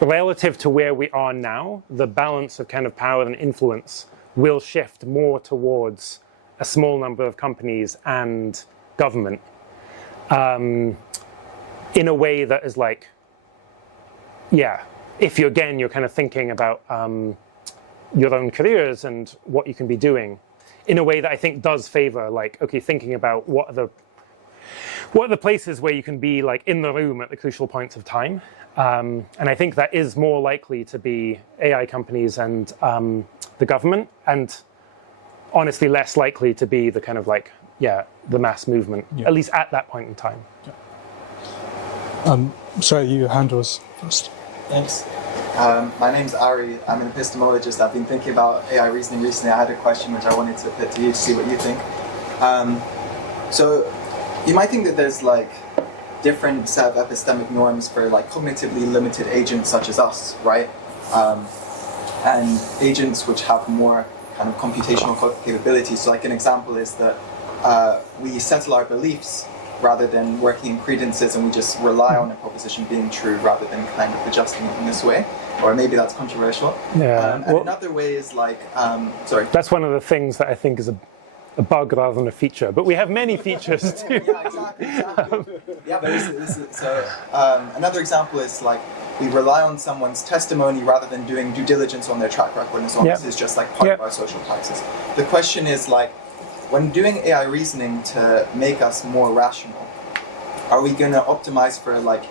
relative to where we are now, the balance of kind of power and influence will shift more towards a small number of companies and government in a way that is like, if you're kind of thinking about your own careers and what you can be doing, in a way that I think does favor like, okay, thinking about what are the places where you can be like in the room at the crucial points of time. And I think that is more likely to be AI companies and the government, and honestly less likely to be the kind of like, the mass movement, at least at that point in time. Sorry, your hand was first. Thanks. My name's Ari. I'm an epistemologist. I've been thinking about AI reasoning recently. I had a question which I wanted to put to you to see what you think. So you might think that there's like different set of epistemic norms for like cognitively limited agents such as us, right? And agents which have more kind of computational capabilities. So like an example is that we settle our beliefs rather than working in credences, and we just rely on a proposition being true rather than kind of adjusting it in this way. Or maybe that's controversial. Yeah. And another way is like, sorry. That's one of the things that I think is a bug rather than a feature, but we have many features too. Yeah, exactly. Yeah, but another example is like, we rely on someone's testimony rather than doing due diligence on their track record, and so on. This is just like part of our social praxis. The question is like, when doing AI reasoning to make us more rational, are we going to optimize for like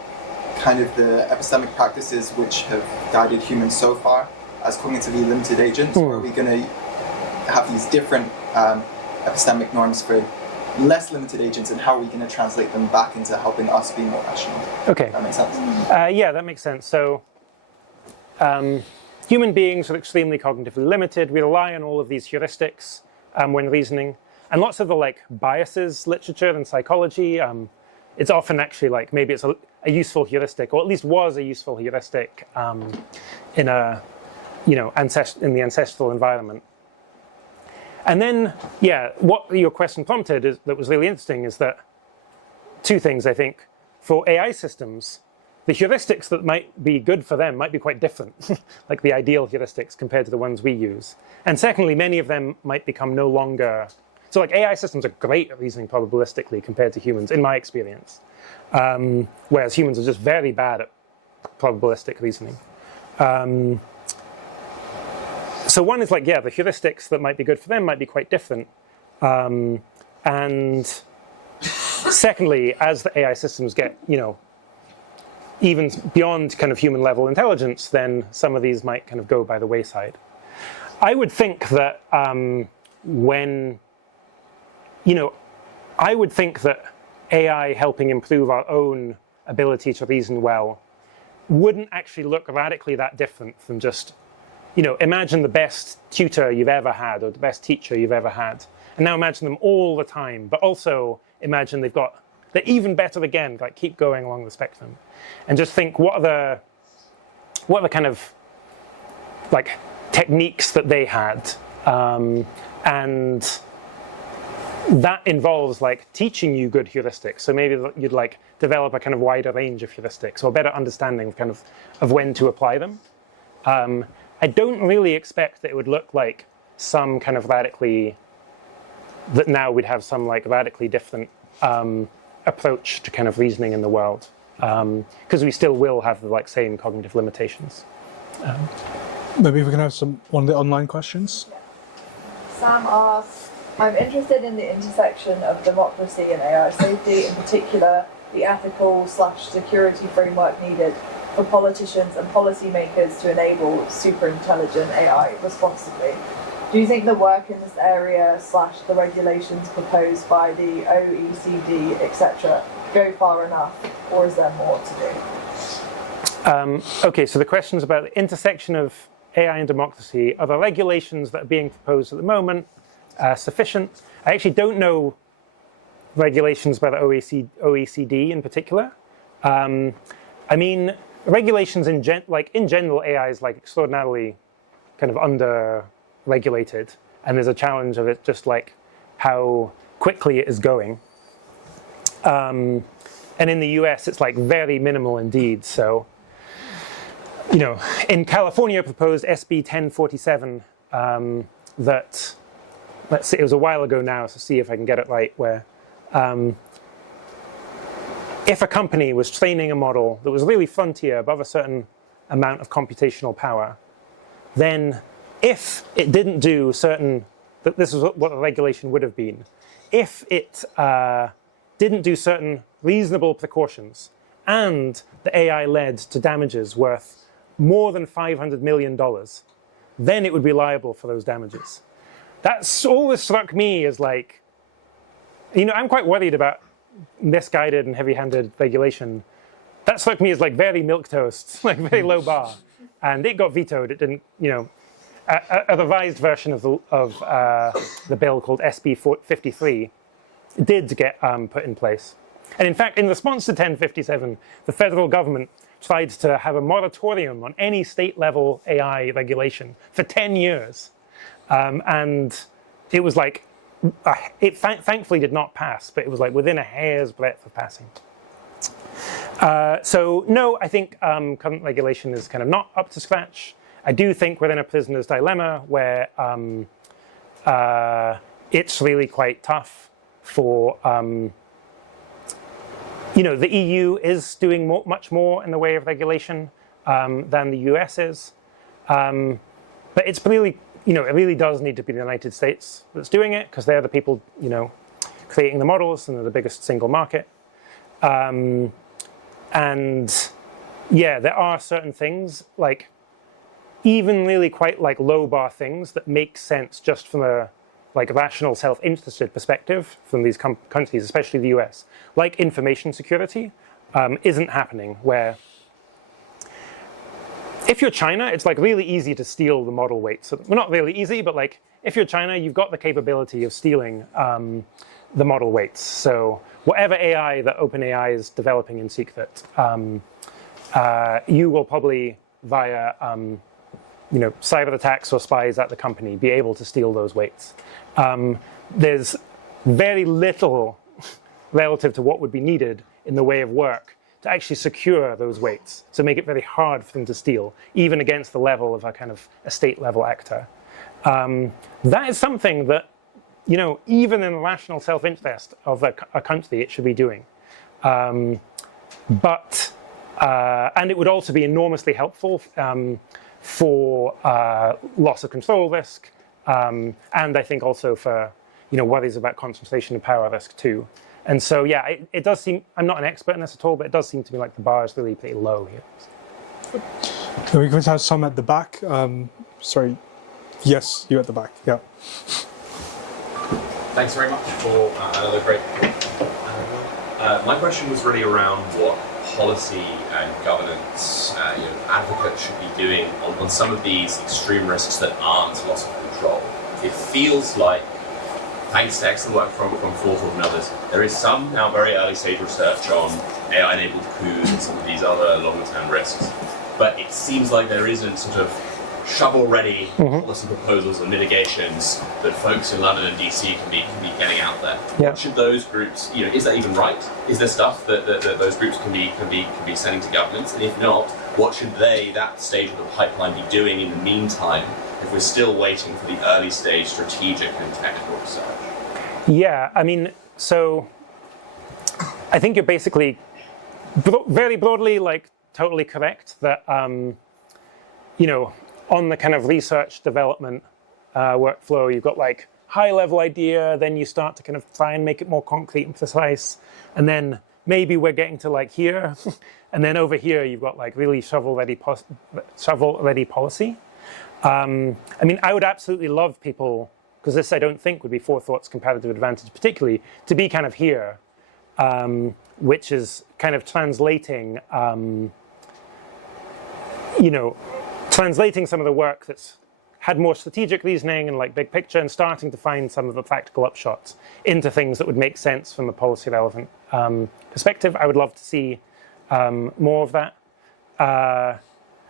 kind of the epistemic practices which have guided humans so far as cognitively limited agents, or are we going to have these different epistemic norms for less limited agents, and how are we going to translate them back into helping us be more rational? Okay. That makes sense? Yeah, that makes sense. So human beings are extremely cognitively limited. We rely on all of these heuristics when reasoning. And lots of the like biases literature and psychology, it's often actually like maybe it's a useful heuristic, or at least was a useful heuristic in a, in the ancestral environment. And then, what your question prompted is, that was really interesting, is that two things, I think. For AI systems, the heuristics that might be good for them might be quite different, like the ideal heuristics compared to the ones we use. And secondly, many of them might become no longer. So like AI systems are great at reasoning probabilistically compared to humans, in my experience. Whereas humans are just very bad at probabilistic reasoning. So one is like, the heuristics that might be good for them might be quite different. And secondly, as the AI systems get, even beyond kind of human level intelligence, then some of these might kind of go by the wayside. I would think that I would think that AI helping improve our own ability to reason well wouldn't actually look radically that different from just, imagine the best tutor you've ever had or the best teacher you've ever had. And now imagine them all the time, but also imagine they're even better again, like keep going along the spectrum. And just think, what are the kind of like techniques that they had? And that involves like teaching you good heuristics. So maybe you'd like develop a kind of wider range of heuristics or better understanding of when to apply them. I don't really expect that it would look like some kind of radically different approach to kind of reasoning in the world, because we still will have the like same cognitive limitations. Maybe we can have one of the online questions. Sam asks, I'm interested in the intersection of democracy and AI safety, in particular the ethical/security framework needed for politicians and policymakers to enable super intelligent AI responsibly. Do you think the work in this area / the regulations proposed by the OECD, etc., go far enough, or is there more to do? Okay, so the question is about the intersection of AI and democracy. Are the regulations that are being proposed at the moment sufficient? I actually don't know regulations by the OECD in particular. I mean, regulations in general, AI is like extraordinarily kind of under-regulated, and there's a challenge of it just like how quickly it is going. And in the US, it's like very minimal indeed. So, in California proposed SB 1047 that, let's see, it was a while ago now, so see if I can get it right, where if a company was training a model that was really frontier above a certain amount of computational power, then if it didn't do this is what the regulation would have been, if it didn't do certain reasonable precautions and the AI led to damages worth more than $500 million, then it would be liable for those damages. That's always struck me as like, I'm quite worried about misguided and heavy-handed regulation. That struck me as like very milquetoast, like very low bar. and it got vetoed. It didn't, a revised version of the bill called SB 53 did get put in place. And in fact, in response to 1057, the federal government tried to have a moratorium on any state-level AI regulation for 10 years. And it was like, it thankfully did not pass, but it was like within a hair's breadth of passing. So no, I think current regulation is kind of not up to scratch. I do think we're in a prisoner's dilemma where it's really quite tough for, the EU is doing much more in the way of regulation than the US is. But it's really, it really does need to be the United States that's doing it, because they're the people, creating the models, and they're the biggest single market. And yeah, there are certain things, like even really quite like low bar things that make sense just from a rational self-interested perspective from these countries, especially the US, like information security, isn't happening, where if you're China, it's like really easy to steal the model weights. So, well, not really easy, but like if you're China, you've got the capability of stealing the model weights. So whatever AI that OpenAI is developing in secret, you will probably via cyber attacks or spies at the company be able to steal those weights. There's very little relative to what would be needed in the way of work to actually secure those weights, to make it very hard for them to steal, even against the level of a kind of a state-level actor. That is something that, even in the rational self-interest of a country, it should be doing. And it would also be enormously helpful for loss of control risk, and I think also for worries about concentration of power risk too. And so yeah, it does seem, I'm not an expert in this at all, but it does seem to me like the bar is really pretty low here. We could have some at the back. Sorry, yes, you at the back. Yeah. Thanks very much for another great talk. My question was really around what policy and governance advocates should be doing on some of these extreme risks that aren't loss of control. It feels like, thanks to excellent work from Forethought and others, there is some now very early stage research on AI-enabled coups and some of these other longer-term risks. But it seems like there isn't sort of shovel-ready policy proposals and mitigations that folks in London and DC can be getting out there. Yeah. What should those groups, is that even right? Is there stuff that those groups can be sending to governments? And if not, what should that stage of the pipeline be doing in the meantime, if we're still waiting for the early stage strategic and technical research? Yeah, I mean, so I think you're basically very broadly totally correct that on the kind of research development workflow, you've got high level idea, then you start to kind of try and make it more concrete and precise, and then maybe we're getting to here, and then over here you've got really shovel ready policy. I mean, I would absolutely love people, because this I don't think would be Forethought's competitive advantage particularly, to be kind of here, which is kind of translating, translating some of the work that's had more strategic reasoning and big picture, and starting to find some of the practical upshots into things that would make sense from a policy relevant perspective. I would love to see more of that.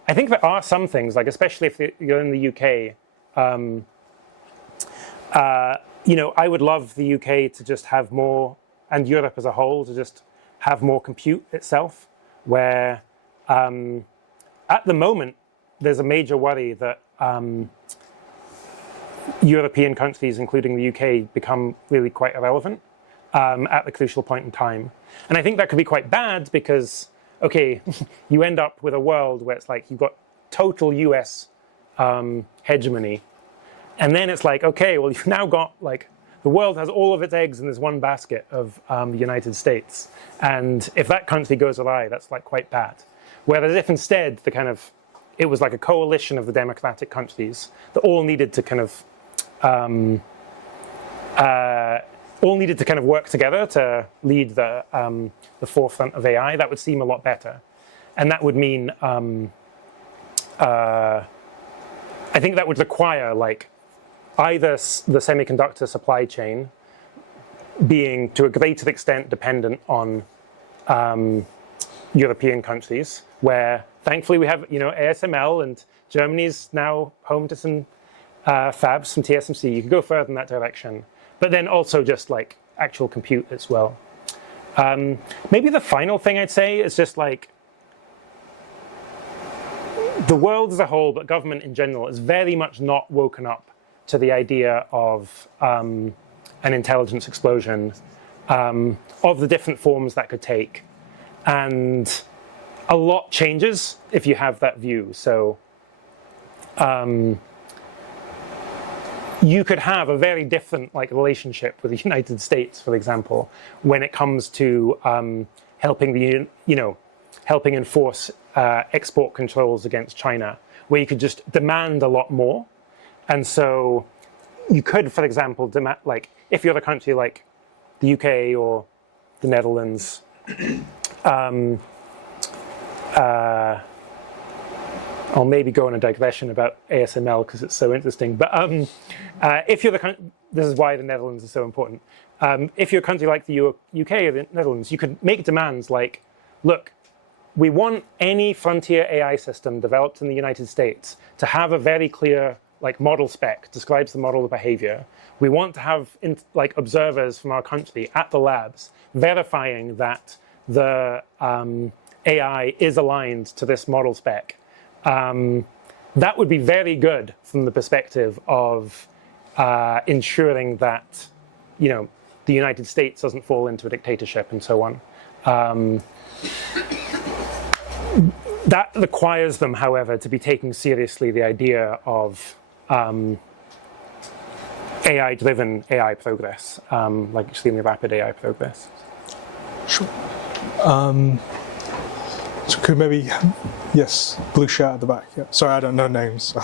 I think there are some things, especially if you're in the UK, I would love the UK to just have more, and Europe as a whole, to just have more compute itself, where at the moment, there's a major worry that European countries, including the UK, become really quite irrelevant at the crucial point in time. And I think that could be quite bad because, okay, you end up with a world where it's you've got total US hegemony. And then it's okay, well, you've now got the world has all of its eggs in this one basket of the United States. And if that country goes awry, that's quite bad. Whereas if instead it was a coalition of the democratic countries that all needed to work together to lead the forefront of AI, that would seem a lot better. And that would mean I think that would require like either the semiconductor supply chain being to a greater extent dependent on European countries, where thankfully we have ASML, and Germany's now home to some fabs, some TSMC. You could go further in that direction, but then also just like actual compute as well. Maybe the final thing I'd say is just like the world as a whole, but government in general, is very much not woken up to the idea of an intelligence explosion, of the different forms that could take. And a lot changes if you have that view. So you could have a very different like relationship with the United States, for example, when it comes to helping helping enforce export controls against China, where you could just demand a lot more. And so you could, for example, demand, like if you're a country like the UK or the Netherlands, I'll maybe go on a digression about ASML because it's so interesting. But if you're the country, this is why the Netherlands is so important. If you're a country like the UK or the Netherlands, you could make demands like, look, we want any frontier AI system developed in the United States to have a very clear like model spec, describes the model of behavior. We want to have like observers from our country at the labs verifying that the AI is aligned to this model spec. That would be very good from the perspective of ensuring that the United States doesn't fall into a dictatorship and so on. That requires them, however, to be taking seriously the idea of AI-driven AI progress, like extremely rapid AI progress. Sure. So could maybe, yes, blue shirt at the back. Yeah. Sorry, I don't know names. So.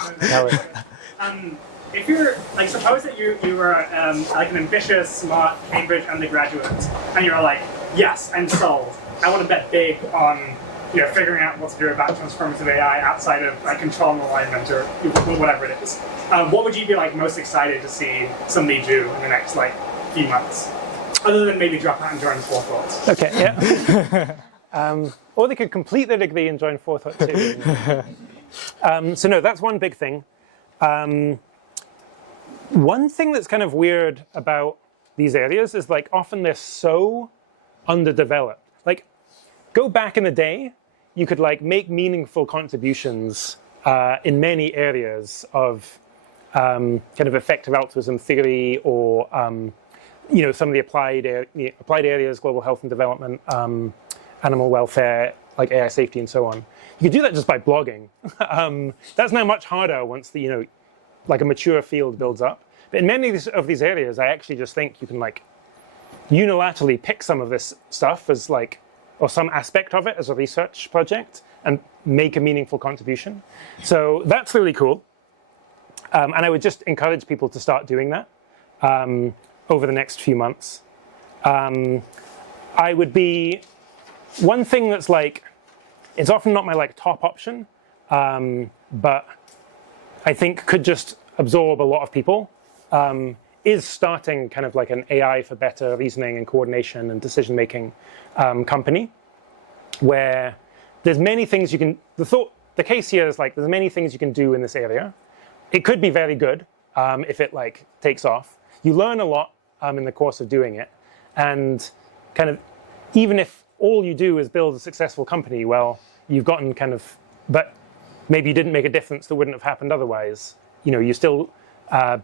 If you're like, suppose that you were like an ambitious, smart Cambridge undergraduate, and you're like, yes, I'm sold. I want to bet big on figuring out what to do about transformative AI outside of like control and alignment or whatever it is. What would you be like most excited to see somebody do in the next like few months, other than maybe drop out and join Forethought? Okay, yeah. Or they could complete their degree and join Forethought too. So no, that's one big thing. One thing that's kind of weird about these areas is like often they're so underdeveloped. Like, go back in the day, you could like make meaningful contributions in many areas of kind of effective altruism theory, or some of the applied areas, global health and development, animal welfare, like AI safety and so on. You could do that just by blogging. That's now much harder once the like a mature field builds up. But in many of these areas, I actually just think you can like unilaterally pick some of this stuff as like, or some aspect of it as a research project and make a meaningful contribution. So that's really cool. And I would just encourage people to start doing that over the next few months. I would be, one thing that's like, it's often not my like top option, but I think could just absorb a lot of people, is starting kind of like an AI for better reasoning and coordination and decision-making company, where there's many things you can, the case here is like, there's many things you can do in this area. It could be very good if it like takes off. You learn a lot in the course of doing it. And kind of, even if all you do is build a successful company, well, you've gotten kind of, but maybe you didn't make a difference that wouldn't have happened otherwise. You still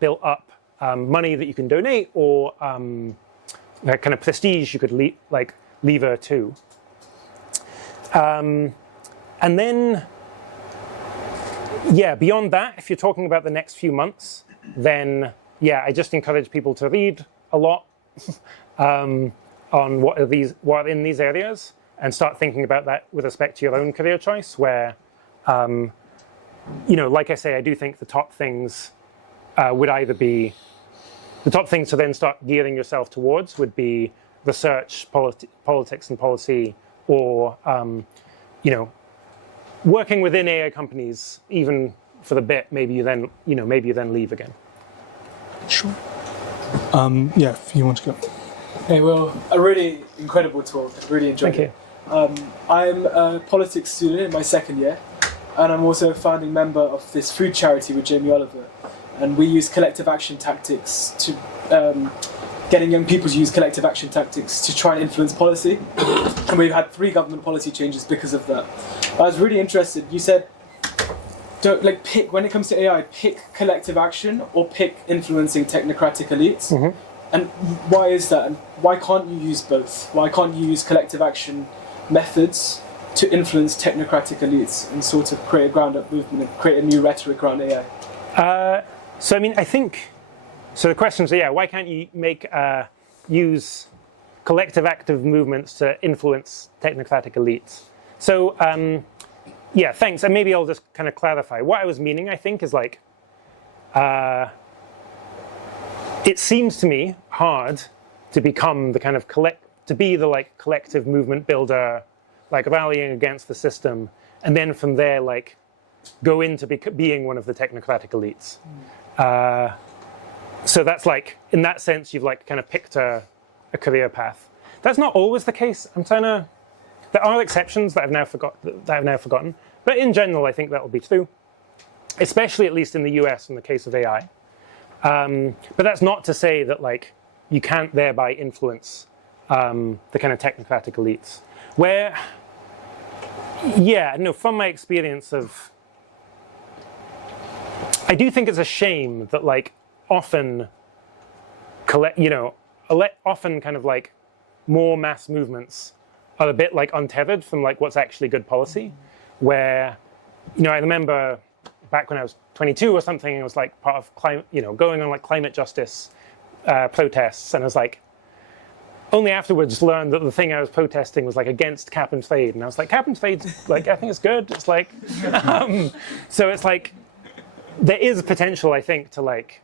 built up money that you can donate, or that kind of prestige you could lever to. And then, yeah, beyond that, if you're talking about the next few months, then yeah, I just encourage people to read a lot on what are in these areas, and start thinking about that with respect to your own career choice, where, like I say, I do think the top things would either be, the top things to then start gearing yourself towards would be research, politics and policy, or, working within AI companies, even for the bit, maybe you then leave again. Sure. Yeah, if you want to go. Hey, well, a really incredible talk. I really enjoyed Thank it. I'm a politics student in my second year, and I'm also a founding member of this food charity with Jamie Oliver. And we use collective action tactics to getting young people to use collective action tactics to try and influence policy. And we've had 3 government policy changes because of that. I was really interested. You said, don't pick when it comes to AI. Pick collective action or pick influencing technocratic elites. Mm-hmm. And why is that? And why can't you use both? Why can't you use collective action methods to influence technocratic elites and sort of create a ground-up movement and create a new rhetoric around AI? So I mean, I think, so the questions are, why can't you use collective active movements to influence technocratic elites? So thanks. And maybe I'll just kind of clarify. What I was meaning, I think, is like, it seems to me hard to become the kind of collective movement builder, like rallying against the system, and then from there, like, go into being one of the technocratic elites. So that's like, in that sense, you've like kind of picked a career path. That's not always the case. There are exceptions that I've now forgotten, but in general, I think that will be true, especially at least in the US in the case of AI. But that's not to say that like you can't thereby influence the kind of technocratic elites. From my experience of, I do think it's a shame that like often kind of like more mass movements are a bit like untethered from like what's actually good policy. Where, I remember back when I was 22 or something, I was like part of going on like climate justice protests, and I was like, only afterwards learned that the thing I was protesting was like against cap and trade, and I was like, cap and trade's like, I think it's good. It's like, so it's like, there is potential, I think, to like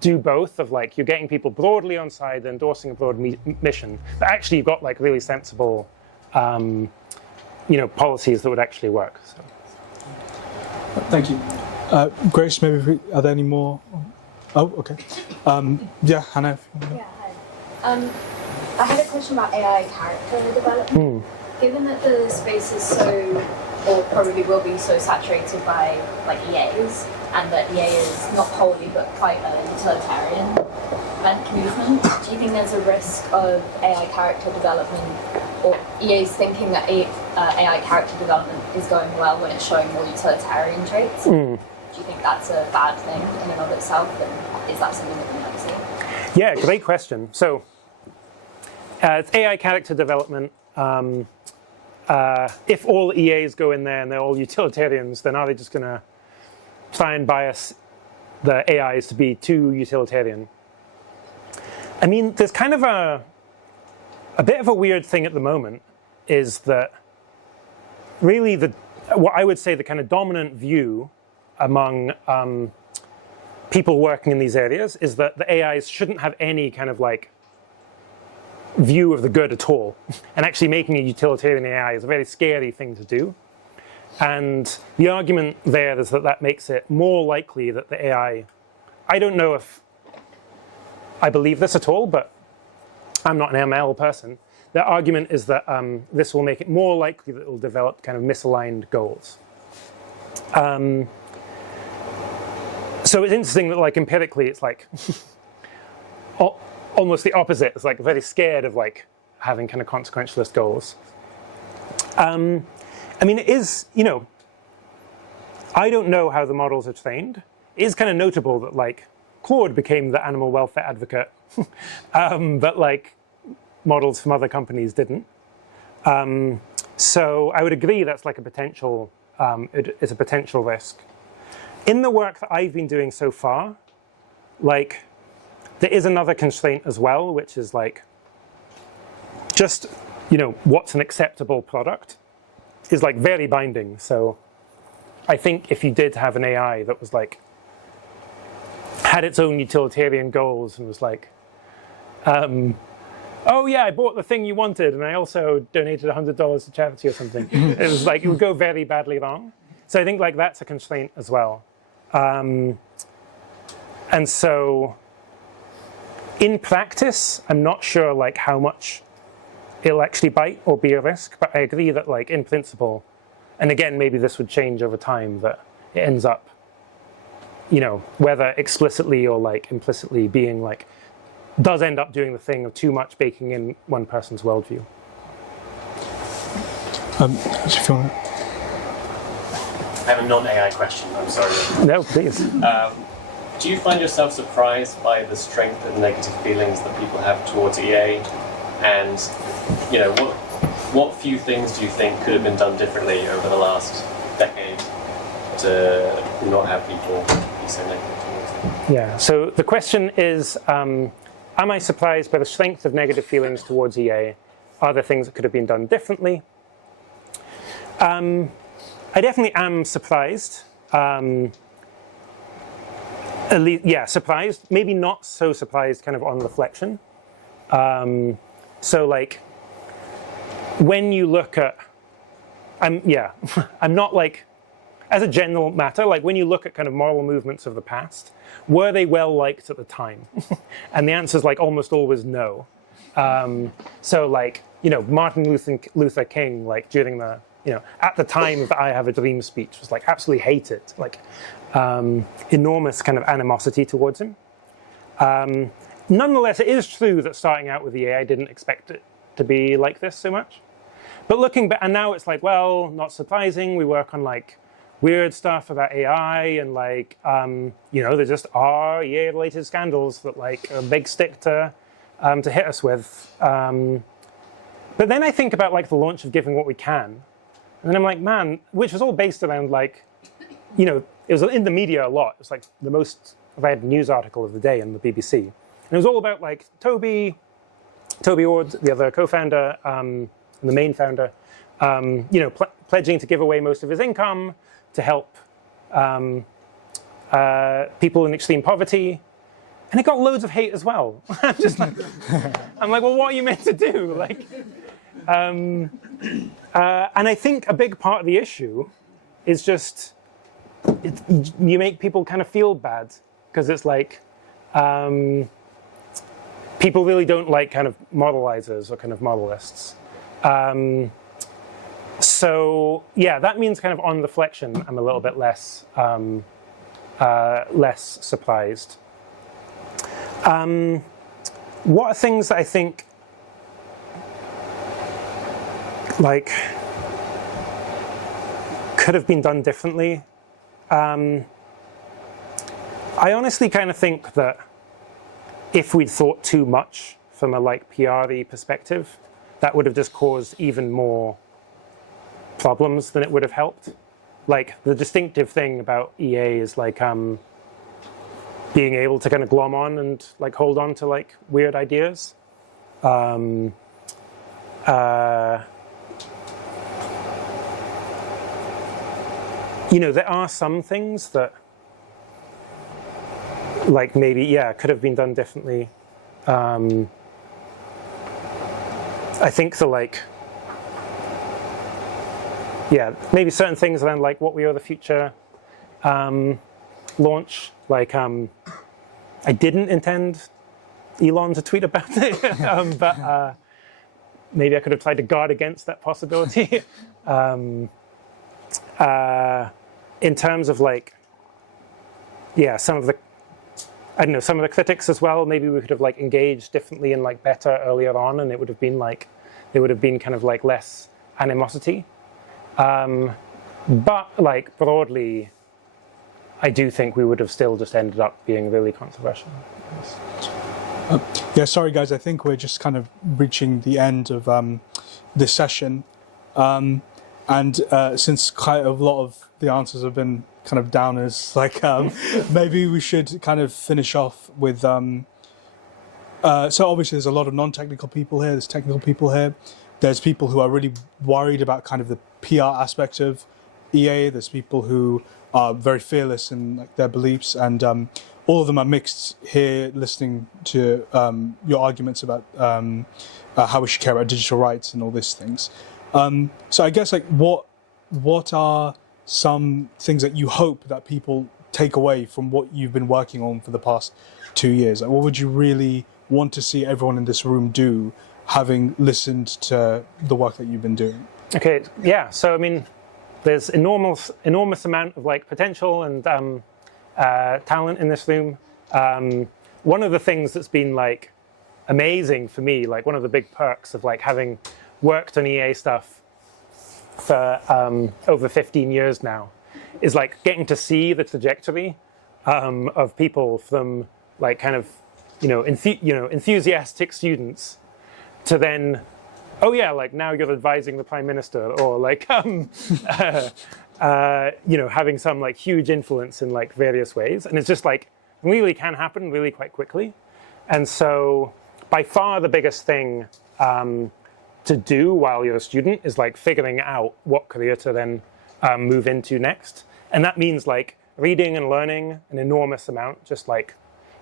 do both of like, you're getting people broadly on side, endorsing a broad mission, but actually you've got like really sensible, policies that would actually work. So. Thank you. Grace, maybe are there any more? Oh, okay. Hannah. Yeah, hi. I had a question about AI character development. Given that the space is so, or probably will be so saturated by like EAs, and that EA is not wholly but quite a utilitarian movement, do you think there's a risk of AI character development, or EAs thinking that AI character development is going well when it's showing more utilitarian traits? Do you think that's a bad thing in and of itself, and is that something that we might see? Yeah, great question. So, it's AI character development. If all EAs go in there and they're all utilitarians, then are they just going to try and bias the AIs to be too utilitarian? I mean, there's kind of a bit of a weird thing at the moment, is that really what I would say the kind of dominant view among people working in these areas is that the AIs shouldn't have any kind of like view of the good at all. And actually making a utilitarian AI is a very scary thing to do. And the argument there is that makes it more likely that the AI, I don't know if I believe this at all, but I'm not an ML person. The argument is that this will make it more likely that it will develop kind of misaligned goals. So it's interesting that like empirically it's like almost the opposite. It's like very scared of like having kind of consequentialist goals. I mean, it is, I don't know how the models are trained. It is kind of notable that like Claude became the animal welfare advocate, but like models from other companies didn't. So I would agree that's like a potential, it is a potential risk. In the work that I've been doing so far, like there is another constraint as well, which is like just, what's an acceptable product is like very binding. So I think if you did have an AI that was like, had its own utilitarian goals and was like, oh yeah, I bought the thing you wanted and I also donated $100 to charity or something. It was like, it would go very badly wrong. So I think like that's a constraint as well. And so in practice, I'm not sure like how much it'll actually bite or be a risk, but I agree that like in principle, and again, maybe this would change over time, that it ends up, you know, whether explicitly or like implicitly being like, does end up doing the thing of too much baking in one person's worldview. If you want I have a non-AI question, I'm sorry. No, please. Do you find yourself surprised by the strength of negative feelings that people have towards EA? And, you know, what few things do you think could have been done differently over the last decade to not have people be so negative towards it? Yeah, so the question is, am I surprised by the strength of negative feelings towards EA? Are there things that could have been done differently? I definitely am surprised. At least, yeah, surprised. Maybe not so surprised kind of on reflection. So like, when you look at, I'm not like, as a general matter, like when you look at kind of moral movements of the past, were they well liked at the time? And the answer is like almost always no. So like, you know, Martin Luther King, like during the, you know, at the time of the I Have a Dream speech was like absolutely hated, like enormous kind of animosity towards him. Nonetheless, it is true that starting out with EA, I didn't expect it to be like this so much. But looking back, and now it's like, well, not surprising. We work on like weird stuff about AI and like, you know, there just are EA-related scandals that like are a big stick to hit us with. But then I think about like the launch of Giving What We Can. And then I'm like, man, which was all based around like, you know, it was in the media a lot. It was like the most read news article of the day in the BBC. And it was all about like Toby Ord, the other co-founder, and the main founder, you know, pledging to give away most of his income to help people in extreme poverty. And it got loads of hate as well. I'm just like, I'm like, well, what are you meant to do? Like, and I think a big part of the issue is just you make people kind of feel bad because it's like people really don't like kind of modelizers or kind of modelists. So yeah, that means kind of on reflection, I'm a little bit less less surprised. What are things that I think like could have been done differently? I honestly kind of think that if we'd thought too much from a like PR-y perspective, that would have just caused even more problems than it would have helped. Like the distinctive thing about EA is like being able to kind of glom on and like hold on to like weird ideas. You know, there are some things that like maybe, yeah, could have been done differently. I think the like, yeah, maybe certain things around like What We Owe the Future launch, like I didn't intend Elon to tweet about it, but maybe I could have tried to guard against that possibility. In terms of like, yeah, some of the, I don't know, some of the critics as well, maybe we could have like engaged differently and like better earlier on, and it would have been like, there would have been kind of like less animosity. But like broadly, I do think we would have still just ended up being really controversial. Yeah, sorry guys, I think we're just kind of reaching the end of this session. And since quite a lot of the answers have been kind of downers, like maybe we should kind of finish off with, so obviously there's a lot of non-technical people here, there's technical people here, there's people who are really worried about kind of the PR aspect of EA, there's people who are very fearless in like, their beliefs, and all of them are mixed here listening to your arguments about how we should care about digital rights and all these things. So I guess like what are some things that you hope that people take away from what you've been working on for the past 2 years? Like, what would you really want to see everyone in this room do, having listened to the work that you've been doing? Okay, yeah. So I mean, there's enormous amount of like potential and talent in this room. One of the things that's been like amazing for me, like one of the big perks of like having worked on EA stuff for over 15 years now, is like getting to see the trajectory of people from like kind of enthusiastic students to then, oh yeah, like now you're advising the prime minister, or like having some like huge influence in like various ways, and it's just like really can happen really quite quickly. And so by far the biggest thing to do while you're a student is like figuring out what career to then move into next. And that means like reading and learning an enormous amount. Just like,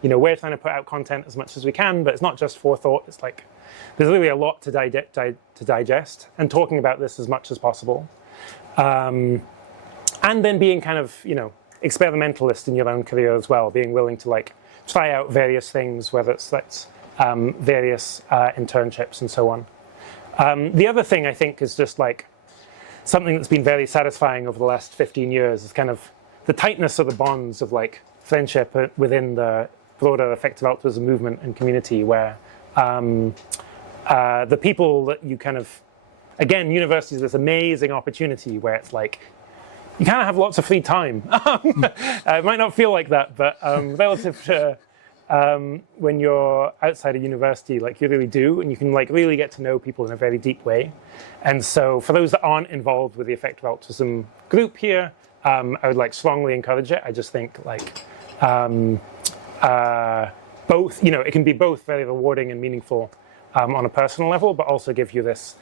we're trying to put out content as much as we can, but it's not just forethought. It's like there's really a lot to digest, and talking about this as much as possible. And then being kind of, experimentalist in your own career as well, being willing to like try out various things, whether it's various internships and so on. The other thing I think is just like something that's been very satisfying over the last 15 years is kind of the tightness of the bonds of like friendship within the broader effective altruism movement and community, where the people that you kind of, again, university is this amazing opportunity where it's like you kind of have lots of free time. It might not feel like that, but relative to when you're outside of university, like you really do, and you can like really get to know people in a very deep way. And so for those that aren't involved with the Effective Altruism group here, I would like strongly encourage it. I just think like both, it can be both very rewarding and meaningful on a personal level, but also give you this,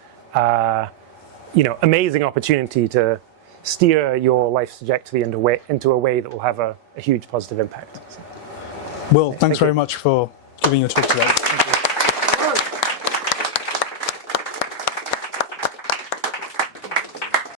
amazing opportunity to steer your life's trajectory into a way that will have a huge positive impact. So. Will, thanks very much for giving your talk today. Thank you.